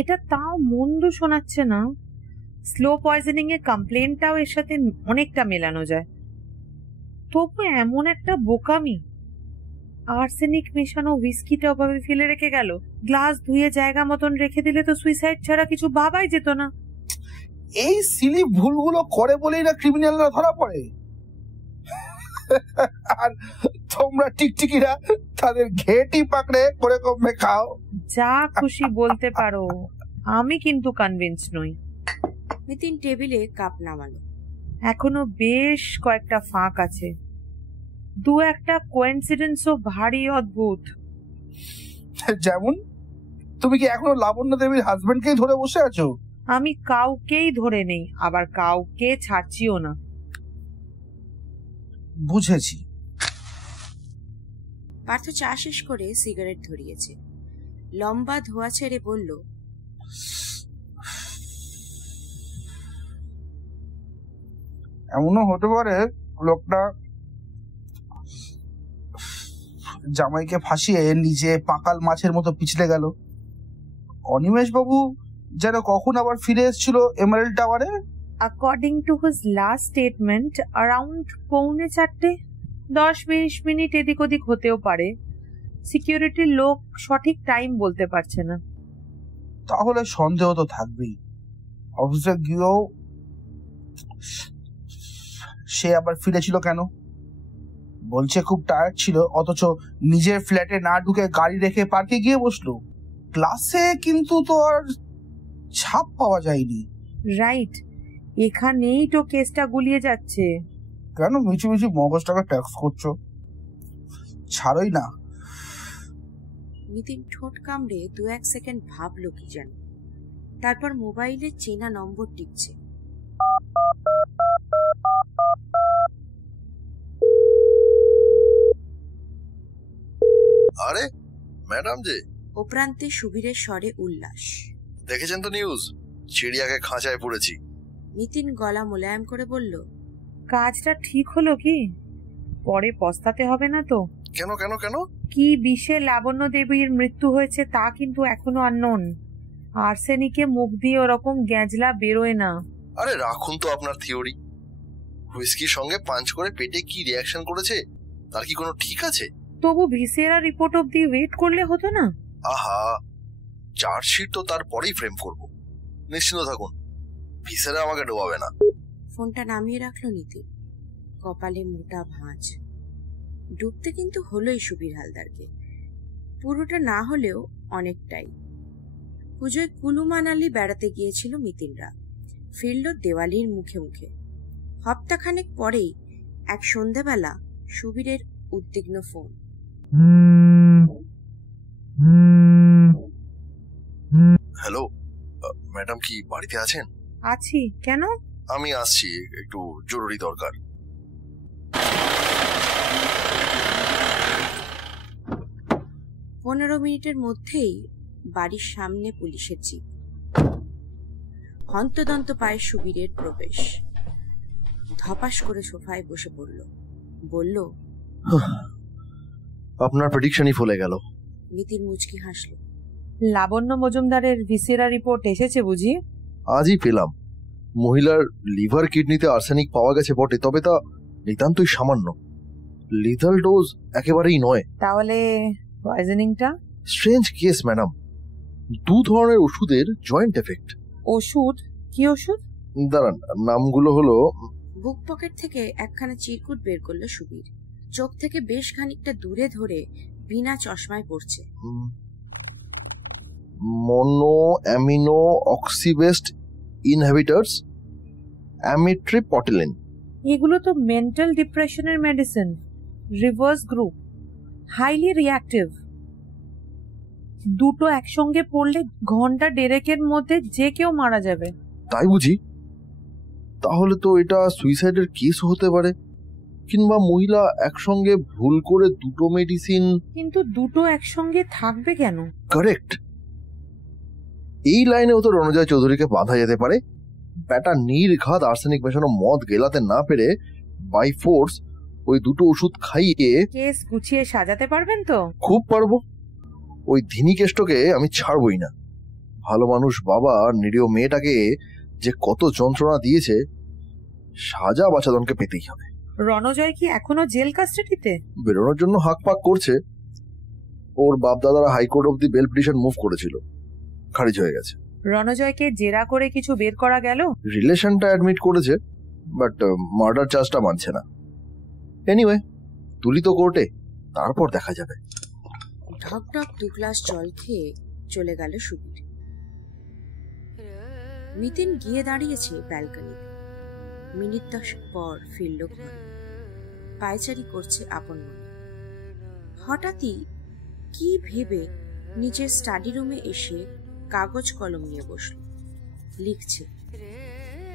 এটা তাও মন্দ শোনাচ্ছে না। স্লো পয়জনিং এর কমপ্লেনটাও এর সাথে অনেকটা মেলানো যায়। তবু এমন একটা বোকামি। আর্সেনিক মেশানো হুইস্কিটা ওভাবে ফেলে রেখে গেল। গ্লাস ধুয়ে জায়গা মতন রেখে দিলে তো সুইসাইড ছাড়া কিছু ভাবাই যেত না। এই সিলি ভুলগুলো করে বলেই না ক্রিমিনালরা ধরা পড়ে। আর তোমরা টিকটিকিরা তাদের ঘেটি পাকড়ে করে কমে খাও। যা খুশি বলতে পারো, আমি কিন্তু কনভিন্স নই। মিতিন টেবিলে কাপ নামালো। এখনো বেশ কয়েকটা ফাঁক আছে। দু একটা কোইন্সিডেন্সও ভারী অদ্ভুত। যেমন? তুমি কি এখনো লাবণ্য দেবীর হাজবেন্ডকেই ধরে বসে আছো? আমি কাউকেই ধরে নেই, আবার কাউকে ছাড়ছিও না। বুঝেছি। পার্থ চা শেষ করে সিগারেট ধরিয়েছে। লম্বা ধোয়া ছেড়ে বলল, এমনও হতে পারে লোকটা জামাইকে ফাঁসিয়ে নিজে পাকাল মাছের মতো পিছলে গেল। অনিমেষ বাবু যেন কখন আবার ফিরে এসেছিল এমারেল্ড টাওয়ারে। According to his last statement, around 3:45, 10-20 minute এদিক ওদিক হতেও পারে। সিকিউরিটির লোক সঠিক টাইম বলতে পারছে না। তাহলে সন্দেহ তো থাকবেই। অফিসে গিয়েও সে আবার ফিরেছিল কেন? বলছে খুব টায়ার্ড ছিল, অথচ নিজের ফ্ল্যাটে না ঢুকে গাড়ি রেখে পার্কে গিয়ে বসলো। ক্লাসে কিন্তু তো আর ছাপ পাওয়া যায়নি। রাইট, এখানেই তো কেসটা গুলিয়ে যাচ্ছে। কেন মিছু মিছু মগজটাকে ট্যাক্স করছো? ছাড়োই না। মিতিন ঠোঁট কামড়ে 2-1 সেকেন্ড ভাবলো কি যেন, তারপর মোবাইলে চেনা নম্বর টিপছে। আরে ম্যাডাম যে, ও প্রান্তে সুবীরের স্বরে উল্লাস। দেখেছেন তো নিউজ, চিড়িয়াকে খাঁচায় পড়েছি। নিতিন গলা মোলায়েম করে বলল, কাজটা ঠিক হলো কি? পরে পস্তাতে হবে না তো? কেন কেন কেন? কি বিষে লাবণ্য দেবীর মৃত্যু হয়েছে তা কিন্তু এখনো আননোন। আর্সেনিকে মুখ দিয়ে ওরকম গ্যাঁজলা বেরোয় না। আরে রাখুন তো আপনার থিওরি। হুইস্কির সঙ্গে পাঞ্চ করে পেটে কি রিয়াকশন করেছে তার কি কোনো ঠিক আছে? তবু ভিসেরা রিপোর্ট অব্দি ওয়েট করলে হতো না? আহা, চার্জশিট তো তারপরেই ফ্রেম করব, নিশ্চিন্ত থাকুন, ভিসেরা আমাকে ডোবাবে না। ফোনটা নামিয়ে রাখলো নিতিন। কপালে মোটা ভাঁজ। ডুবতে কিন্তু হলোই সুবীর হালদারকে, পুরোটা না হলেও অনেকটাই। পুজোয় কুলু মানালি বেড়াতে গিয়েছিল মিতিনরা, ফিরল দেওয়ালির মুখে মুখে। হপ্তাখানেক পরেই এক সন্ধ্যাবেলা সুবীরের উদ্বিগ্ন ফোন। হ্যালো ম্যাডাম, কি বাড়িতে আছেন? আছি। কেন? আমি আসছি, একটু জরুরি দরকার। 15 মিনিটের মধ্যেই বাড়ির সামনে পুলিশের জিপ। হন্তদন্ত পায়ে সুবীরের প্রবেশ। ধপাস করে সোফায় বসে পড়ল, বলল, আপনার প্রেডিকশনই ফলে গেল। নিতিন মুচকি হাসল। লাবণ্য মজুমদারের ভিসেরা রিপোর্ট এসেছে বুঝি? আজই পেলাম। মহিলার লিভার কিডনিতে আর্সেনিক পাওয়া গেছে বটে, তবে তা নিতান্তই সামান্য। লিথাল ডোজ একেবারেই নয়। তাহলে পয়জনিংটা? স্ট্রেঞ্জ কেস ম্যাডাম, দু ধরনের ওষুধের জয়েন্ট এফেক্ট। ওষুধ? কি ওষুধ? দাঁড়ান, নামগুলো হলো। বুক পকেট থেকে একখানা চিরকুট বের করলো সুবীর। চোখ থেকে বেশ খানিকটা দূরে ধরে বিনা চশমায় পড়ছে। Monoamine oxidase inhibitors, amitriptyline. এগুলো তো মেন্টাল ডিপ্রেশনের medicine, reverse group, highly reactive. দুটো একসঙ্গে পড়লে ঘন্টা দেড়েকের মধ্যে যে কেউ মারা যাবে। তাই বুঝি? তাহলে তো এটা সুইসাইডের কেস হতে পারে, কিংবা মহিলা একসঙ্গে ভুল করে দুটো মেডিসিন। কিন্তু দুটো একসঙ্গে থাকবে কেন? কারেক্ট। এই লাইনেও তো রণজয় চৌধুরীকে বাধা যেতে পারে। ব্যাটা নির্ঘাত আর্সেনিক মেশানো মদ গেলাতে না পেরে বাই ফোর্স ওই দুটো ওষুধ খাইয়ে কেস গুছিয়ে সাজাতে পারবেন তো? খুব পারবো। ওই ধিনী কেষ্টকে আমি ছাড়বই না। ভালো মানুষ বাবা নিরীহ মেয়েটাকে যে কত যন্ত্রণা দিয়েছে, সাজা বাঁচাদনকে পেতেই হবে। রণজয় কি এখনো জেল কাস্টাডিতে? বেরোনোর জন্য হাক পাক করছে। ওর বাপ দাদারা হাইকোর্ট অব্দি বেল পিটিশন মুভ করেছিল, খারিজ হয়ে গেছে। রণজয়কে জেরা করে কিছু বের করা গেল? রিলেশনটা অ্যাডমিট করেছে, বাট মার্ডার চার্জটা মানছে না। এনিওয়ে, তুলি তো কোর্টে, তারপর দেখা যাবে। ঢক ঢক 2 গ্লাস জল খেয়ে চলে গেল সুবীর। মিতিন গিয়ে দাঁড়িয়েছে ব্যালকনিতে। মিনিট 10 পর ফিরল ঘরে। পায়চারি করছে আপন মনে। হঠাৎই কি ভেবে নিজের স্টাডি রুমে এসে কাগজ কলম নিয়ে বসল। লিখছে,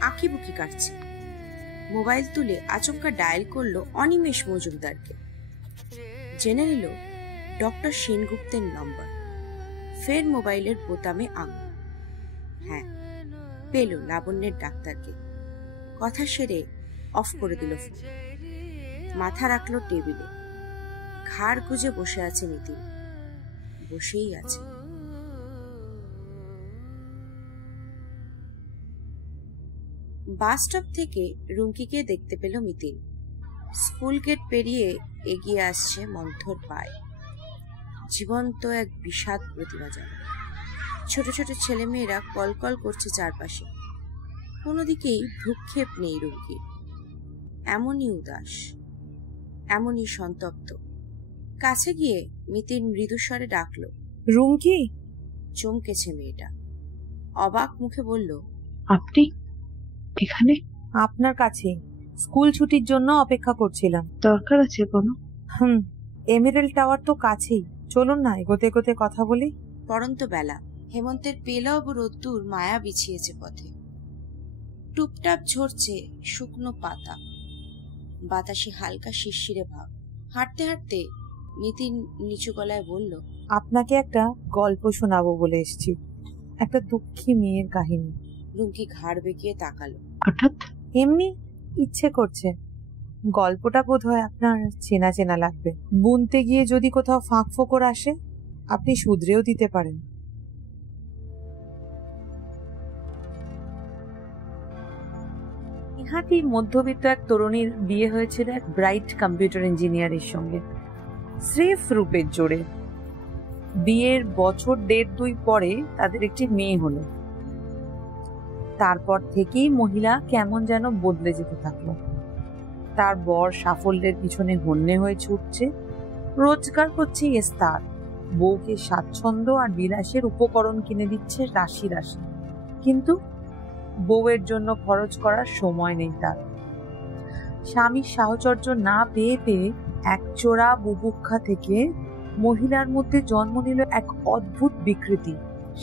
আঁকিবুকি কাটছে। মোবাইল তুলে আচমকা ডায়াল করলো অনিমেষ মজুমদারকে। জেনে নিল ডক্টর সেনগুপ্তের নম্বর। ফের মোবাইলের বোতামে আঙুল। হ্যাঁ, পেল লাবণ্যের ডাক্তারকে। কথা সেরে অফ করে দিল ফোন। মাথা রাখলো টেবিলে। ঘাড় গুজে বসে আছে নিতিন। বসেই আছে। বাস স্টপ থেকে রুমকিকে দেখতে পেল মিতিন। স্কুল গেট পেরিয়ে এগিয়ে আসছে মন্থর পায়ে। জীবন্ত এক বিষাদ প্রতিমা যেন। ছোট ছোট ছেলেমেয়েরা কলকল করছে চারপাশে। কোনো দিকেই ভ্রুক্ষেপ নেই রুমকির। এমনই উদাস, এমনই সন্তপ্ত। কাছে গিয়ে মিতিন মৃদুস্বরে ডাকল, রুমকি। চমকেছে মেয়েটা। অবাক মুখে বলল, আপনি এখানে? আপনার কাছে। স্কুল ছুটির জন্য অপেক্ষা করছিলাম। দরকার আছে কোনো? এমেরাল্ড টাওয়ার তো কাছেই, চলুন না এগোতে এগোতে কথা বলি। পড়ন্ত বেলা, হেমন্তের পেলব রোদ্দুর মায়া বিছিয়েছে পথে। টুপটাপ ঝরছে শুকনো পাতা, বাতাসে হালকা শিরশিরে ভাব। হাঁটতে হাঁটতে নিতিন নিচু গলায় বলল, আপনাকে একটা গল্প শোনাবো বলে এসেছি, একটা দুঃখী মেয়ের কাহিনী। রুমকি ঘাড় বেঁকিয়ে তাকালো। হঠাৎ? এমনি ইচ্ছে করছে। গল্পটা বোধহয় আপনার চেনা চেনা লাগবে। বুনতে গিয়ে যদি কোথাও ফাঁক ফোকর আসে, আপনি শুধরেও দিতে পারেন। ইহাতি মধ্যবিত্ত এক তরুণীর বিয়ে হয়েছিল এক ব্রাইট কম্পিউটার ইঞ্জিনিয়ারের সঙ্গে, স্রেফ রূপের জোরে। বিয়ের বছর 1.5-2 পরে তাদের একটি মেয়ে হলো। তারপর থেকেই মহিলা কেমন যেন বদলে যেতে থাকলো। তার বর সাফল্যের পিছনে হন্যে হয়ে ছুটছে, রোজগার করছে এস্তার, বউকে স্বাচ্ছন্দ্য আর বিলাসের উপকরণ কিনে দিচ্ছে রাশি রাশি, কিন্তু বউয়ের জন্য খরচ করার সময় নেই তার। স্বামীর সাহচর্য না পেয়ে পেয়ে একচোরা বুভুক্ষা থেকে মহিলার মধ্যে জন্ম নিল এক অদ্ভুত বিকৃতি।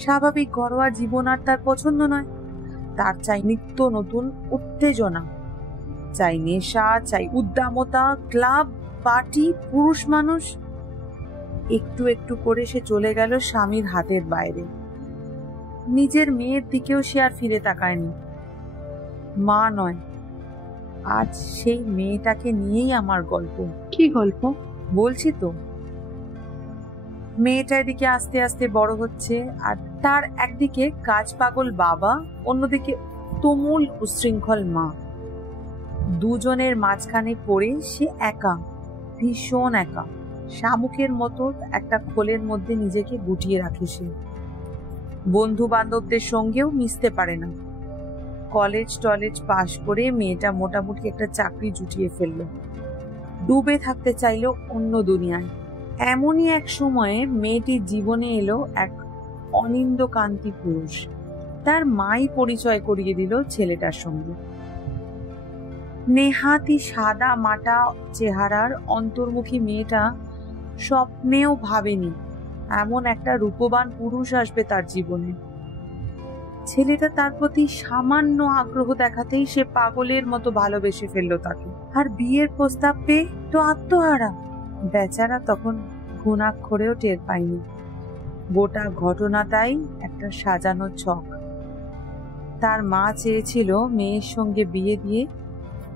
স্বাভাবিক ঘরোয়া জীবন আর তার পছন্দ নয়। তার চাই নিত্য নতুন উত্তেজনা, চাই নেশা, চাই উদ্দামতা, ক্লাব, পার্টি, পুরুষ মানুষ। একটু একটু করে সে চলে গেল স্বামীর হাতের বাইরে। নিজের মেয়ের দিকেও সে আর ফিরে তাকায়নি। মা নয়, আজ সেই মেয়েটাকে নিয়েই আমার গল্প। কি গল্প? বলছি তো। মেয়েটা এদিকে আস্তে আস্তে বড় হচ্ছে, আর তার একদিকে কাজ পাগল বাবা, অন্যদিকে তুমুল উচ্ছৃঙ্খল মা। দুজনের মাঝখানে পড়ে সে একা, ভীষণ একা। শামুকের মতো একটা খোলের মধ্যে নিজেকে গুটিয়ে রাখে সে। বন্ধু বান্ধবদের সঙ্গেও মিশতে পারে না। কলেজ টলেজ পাশ করে মেয়েটা মোটামুটি একটা চাকরি জুটিয়ে ফেলল। ডুবে থাকতে চাইল অন্য দুনিয়ায়। এমনই এক সময়ে মেয়েটির জীবনে এলো এক অনিন্দকান্তি পুরুষ। তার মাই পরিচয় করিয়ে দিল ছেলেটার সঙ্গে। নেহাতি সাদা মাটা চেহারার অন্তর্মুখী মেয়েটা স্বপ্নেও ভাবেনি এমন একটা রূপবান পুরুষ আসবে তার জীবনে। ছেলেটা তার প্রতি সামান্য আগ্রহ দেখাতেই সে পাগলের মতো ভালোবেসে ফেললো তাকে। আর বিয়ের প্রস্তাব পেয়ে তো আত্মহারা। বেচারা তখন ঘুণাক্ষরেও টের পায়নি। গোটা ঘটনাটাই একটা সাজানো ছক। তার মা চেয়েছিল মেয়ের সঙ্গে বিয়ে দিয়ে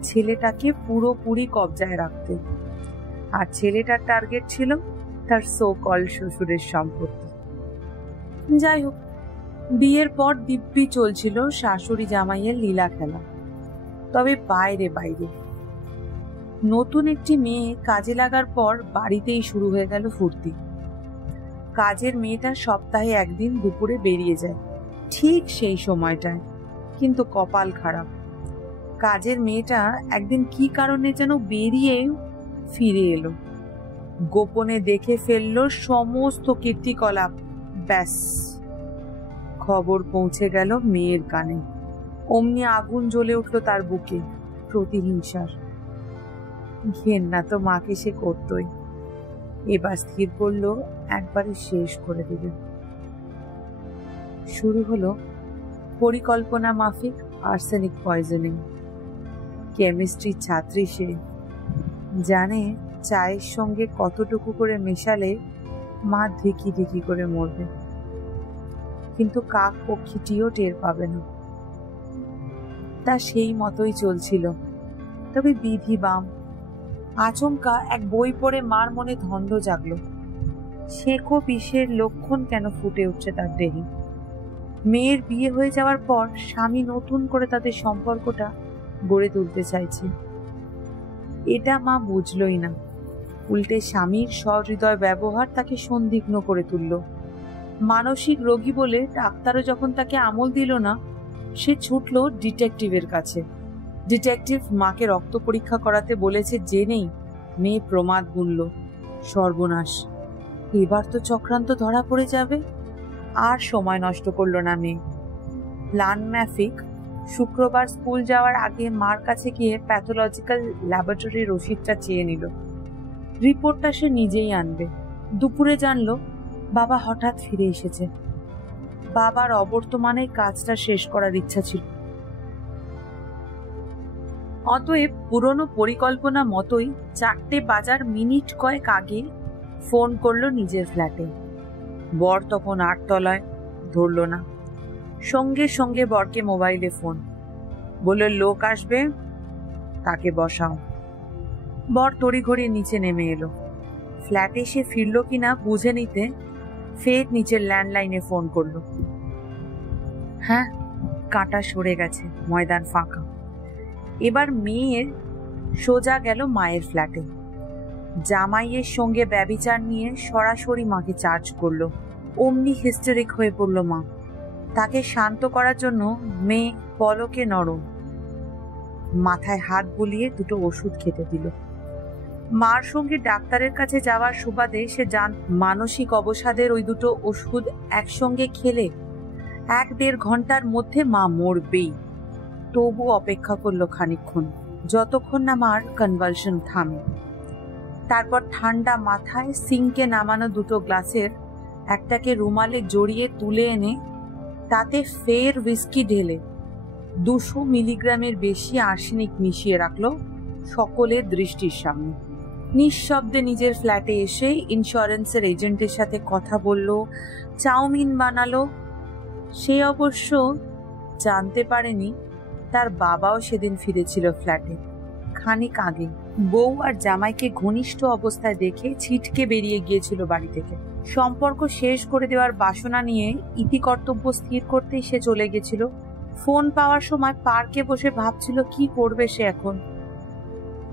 ছেলেটাকে পুরোপুরি কবজায় রাখতে, আর ছেলেটার টার্গেট ছিল তার সো কল শ্বশুরের সম্পত্তি। যাই হোক, বিয়ের পর দিব্যি চলছিল শাশুড়ি জামাইয়ের লীলা খেলা। তবে বাইরে বাইরে নতুন একটি মেয়ে কাজে লাগার পর বাড়িতেই শুরু হয়ে গেল ফুর্তি। কাজের মেয়েটা সপ্তাহে একদিন দুপুরে বেরিয়ে যায় ঠিক সেই সময়টায়, কিন্তু কপাল খারাপ। কাজের মেয়েটা একদিন কি কারণে যেন বেরিয়ে ফিরে এলো। গোপনে দেখে ফেললো সমস্ত কীর্তিকলাপ। ব্যাস, খবর পৌঁছে গেল মেয়ের কানে। অমনি আগুন জ্বলে উঠল তার বুকে, প্রতিহিংসার। ঘেন্না তো মাকে সে করতই। এবার স্থির করলো একবারে শেষ করে দেবে। শুরু হলো পরিকল্পনা মাফিক আর্সেনিক পয়জনিং। কেমিস্ট্রির ছাত্রী সে, জানে চায়ের সঙ্গে কতটুকু করে মেশালে মা ধিকি ধিকি করে মরবে, কিন্তু কাক পক্ষীটিও টের পাবে না। তা সেই মতোই চলছিল। তবে বিধি বাম। আচমকা এক বই পড়ে মার মনে ধন্দ জাগল। শেখো বিষের লক্ষণ কেন ফুটে উঠছে তার দেহে। মেয়ের বিয়ে হয়ে যাওয়ার পর স্বামী নতুন করে তাদের সম্পর্কটা গড়ে তুলতে চাইছে। এটা মা বুঝলই না। উল্টে স্বামীর সহৃদয় ব্যবহার তাকে সন্দিগ্ধ করে তুলল। মানসিক রোগী বলে ডাক্তারও যখন তাকে আমল দিল না, সে ছুটল ডিটেকটিভের কাছে। ডিটেকটিভ মাকে রক্ত পরীক্ষা করাতে বলেছে জেনেই মেয়ে প্রমাদ বুনল। সর্বনাশ, এবার তো চক্রান্ত ধরা পড়ে যাবে। আর সময় নষ্ট করলো না মেয়ে। প্ল্যান মাফিক শুক্রবার স্কুল যাওয়ার আগে মার কাছে গিয়ে প্যাথোলজিক্যাল ল্যাবরেটরির রসিদটা চেয়ে নিল। রিপোর্টটা সে নিজেই আনবে। দুপুরে জানলো বাবা হঠাৎ ফিরে এসেছে। বাবার অবর্তমানে কাজটা শেষ করার ইচ্ছা ছিল। অতএব পুরনো পরিকল্পনা মতোই 4টে বাজার মিনিট কয়েক আগে ফোন করলো নিজের ফ্ল্যাটে। বর তখন 8 তলায়, ধরল না। সঙ্গে সঙ্গে বরকে মোবাইলে ফোন, বলল লোক আসবে, তাকে বসাও। বর তড়িঘড়ি নিচে নেমে এলো। ফ্ল্যাটে সে ফিরল কিনা বুঝে নিতে ফের নিচের ল্যান্ডলাইনে ফোন করলো। হ্যাঁ, কাঁটা সরে গেছে, ময়দান ফাঁকা। এবার মেয়ের সোজা গেল মায়ের ফ্ল্যাটে। জামাইয়ের সঙ্গে ব্যভিচার নিয়ে সরাসরি মাকে চার্জ করলো। অমনি হিস্টেরিক হয়ে পড়ল মা। তাকে শান্ত করার জন্য মেয়ে পলকে নরম, মাথায় হাত বুলিয়ে 2টো ওষুধ খেতে দিল। মার সঙ্গে ডাক্তারের কাছে যাওয়ার সুবাদে সে মানসিক অবসাদের ওই 2টো ওষুধ একসঙ্গে খেলে 1-1.5 ঘন্টার মধ্যে মা মরবেই। তবু অপেক্ষা করলো খানিকক্ষণ, যতক্ষণ না মার কনভালশন থামে। তারপর ঠান্ডা মাথায় সিঙ্কে নামানো 2টো গ্লাসের একটাকে রুমালে জড়িয়ে তুলে এনে তাতে ফের হুইস্কি ঢেলে 200 মিলিগ্রামের বেশি আর্সেনিক মিশিয়ে রাখলো সকলের দৃষ্টির সামনে। নিঃশব্দে নিজের ফ্ল্যাটে এসে ইন্স্যুরেন্সের এজেন্টের সাথে কথা বলল, চাউমিন বানালো। সে অবশ্য জানতে পারেনি তার বাবাও সেদিন ফিরেছিল ফ্ল্যাটে খানিক আগে। বউ আর জামাইকে ঘনিষ্ঠ অবস্থায় দেখে ছিটকে বেরিয়ে গিয়েছিল বাড়ি থেকে। সম্পর্ক শেষ করে দেওয়ার বাসনা নিয়ে ইতিকর্তব্য স্থির করতেই সে চলে গেছিল। ফোন পাওয়ার সময় পার্কে বসে ভাবছিল কি করবে সে এখন।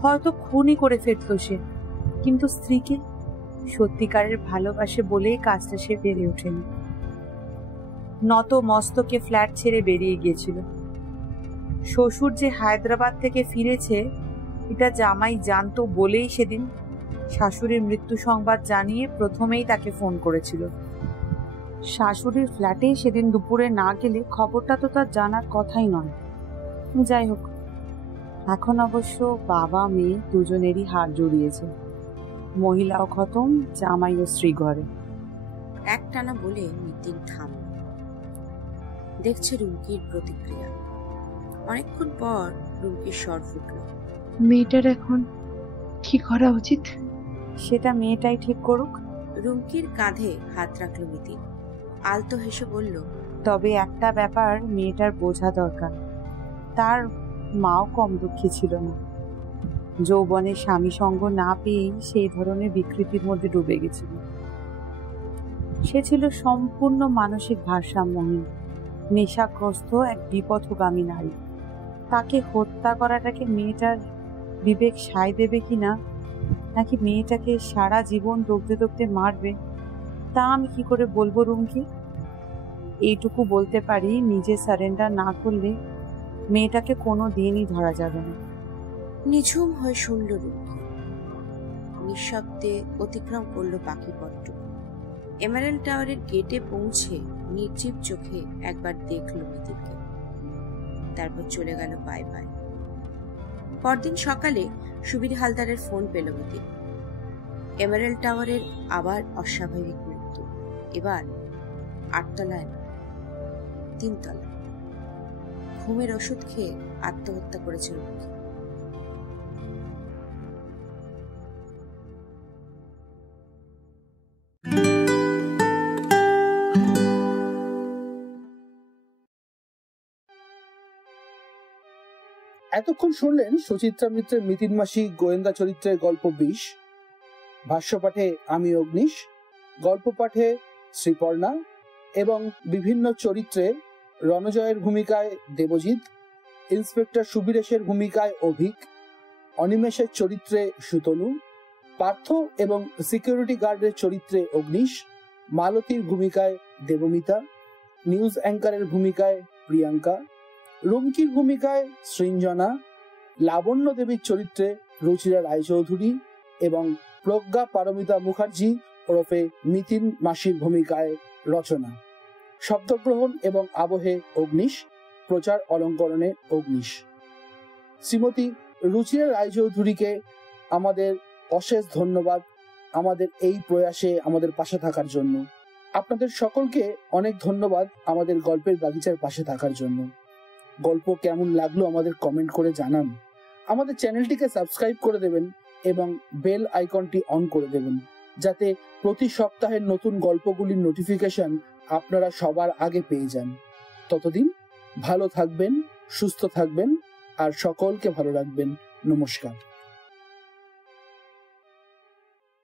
হয়তো খুনই করে ফেলল সে, কিন্তু স্ত্রীকে সত্যিকারের ভালোবাসে বলেই কাজটা সে পেরে ওঠেনি। নত মস্তকে ফ্ল্যাট ছেড়ে বেরিয়ে গিয়েছিল। শ্বশুর যে হায়দ্রাবাদ থেকে ফিরেছে এটা জামাই জানতো বলেই সেদিন শাশুড়ির মৃত্যু সংবাদ জানিয়ে প্রথমেই তাকে ফোন করেছিল। শাশুড়ির ফ্ল্যাটে সেদিন দুপুরে না গেলে খবরটা তো তার জানার কথাই নয়। যাই হোক, এখন অবশ্য বাবা মেয়ে দুজনেরই হাত জড়িয়েছে। মহিলাও খতম, জামাই ও স্ত্রী ঘরে। একটানা বলে মিতিন থামল, দেখছে রুমকির প্রতিক্রিয়া। অনেকক্ষণ পর রুমকির স্বর ফুটল, মেয়েটার এখন কি করা উচিত? সেটা মেয়েটাই ঠিক করুক। রুমকির কাঁধে হাত রাখল মিতিন, আলতো হেসে বলল, তবে একটা ব্যাপার মেয়েটার বোঝা দরকার, তার মাও কম দুঃখী ছিল না। যৌবনে স্বামী সঙ্গ না পেয়েই সেই ধরনের বিকৃতির মধ্যে ডুবে গেছিল। সে ছিল সম্পূর্ণ মানসিক ভারসাম্যহীন, নেশাগ্রস্ত এক বিপথগামী নারী। তাকে হত্যা করাটাকে মেয়েটার বিবেক সায় দেবে কিনা, নাকি মেয়েটাকে সারা জীবন দগতে দগতে মারবে, তা আমি কি করে বলবো রুমকি। এইটুকু বলতে পারি, নিজে সারেন্ডার না করলে মেয়েটাকে কোনো দিনই ধরা যাবে না। নিঝুম হয়ে শুনল রুমকি। নিঃশব্দে অতিক্রম করলো বাকি পথটুকু। এমারেল্ড টাওয়ারের গেটে পৌঁছে নির্জীব চোখে একবার দেখল মিতিনকে, তারপর চলে গেল পায়ে পায়ে। পরদিন সকালে সুবীর হালদারের ফোন পেল মিতিন। এমারেল্ড টাওয়ারের আবার অস্বাভাবিক মৃত্যু। এবার 8 তলায় না, 3 তলায়। ঘুমের ওষুধ খেয়ে আত্মহত্যা করেছে রুমকি। এতক্ষণ শুনলেন সুচিত্রা মিত্রের মিতিন মাসি গোয়েন্দা চরিত্রের গল্প 20। ভাষ্যপাঠে আমি অগ্নিশ, গল্প পাঠে শ্রীপর্ণা এবং বিভিন্ন চরিত্রে রণজয়ের ভূমিকায় দেবজিৎ, ইন্সপেক্টর সুবীরেশের ভূমিকায় অভিক, অনিমেষের চরিত্রে সুতনু, পার্থ এবং সিকিউরিটি গার্ডের চরিত্রে অগ্নিশ, মালতীর ভূমিকায় দেবমিতা, নিউজ অ্যাঙ্কারের ভূমিকায় প্রিয়াঙ্কা, রুমকির ভূমিকায় সৃঞ্জনা, লাবণ্য দেবীর চরিত্রে রুচিরা রায়চৌধুরী এবং প্রজ্ঞা পারমিতা মুখার্জি ওরফে মিতিন মাসির ভূমিকায় রচনা। শব্দগ্রহণ এবং আবহে অগ্নিশ, প্রচার অলঙ্করণে অগ্নিশ। শ্রীমতী রুচিরা রায়চৌধুরীকে আমাদের অশেষ ধন্যবাদ আমাদের এই প্রয়াসে আমাদের পাশে থাকার জন্য। আপনাদের সকলকে অনেক ধন্যবাদ আমাদের গল্পের বাগিচার পাশে থাকার জন্য। গল্প কেমন লাগলো আমাদের কমেন্ট করে জানান। আমাদের চ্যানেলটিকে সাবস্ক্রাইব করে দেবেন এবং বেল আইকনটি অন করে দেবেন, যাতে প্রতি সপ্তাহের নতুন গল্পগুলির নোটিফিকেশন আপনারা সবার আগে পেয়ে যান। ততদিন ভালো থাকবেন, সুস্থ থাকবেন আর সকলকে ভালো রাখবেন। নমস্কার।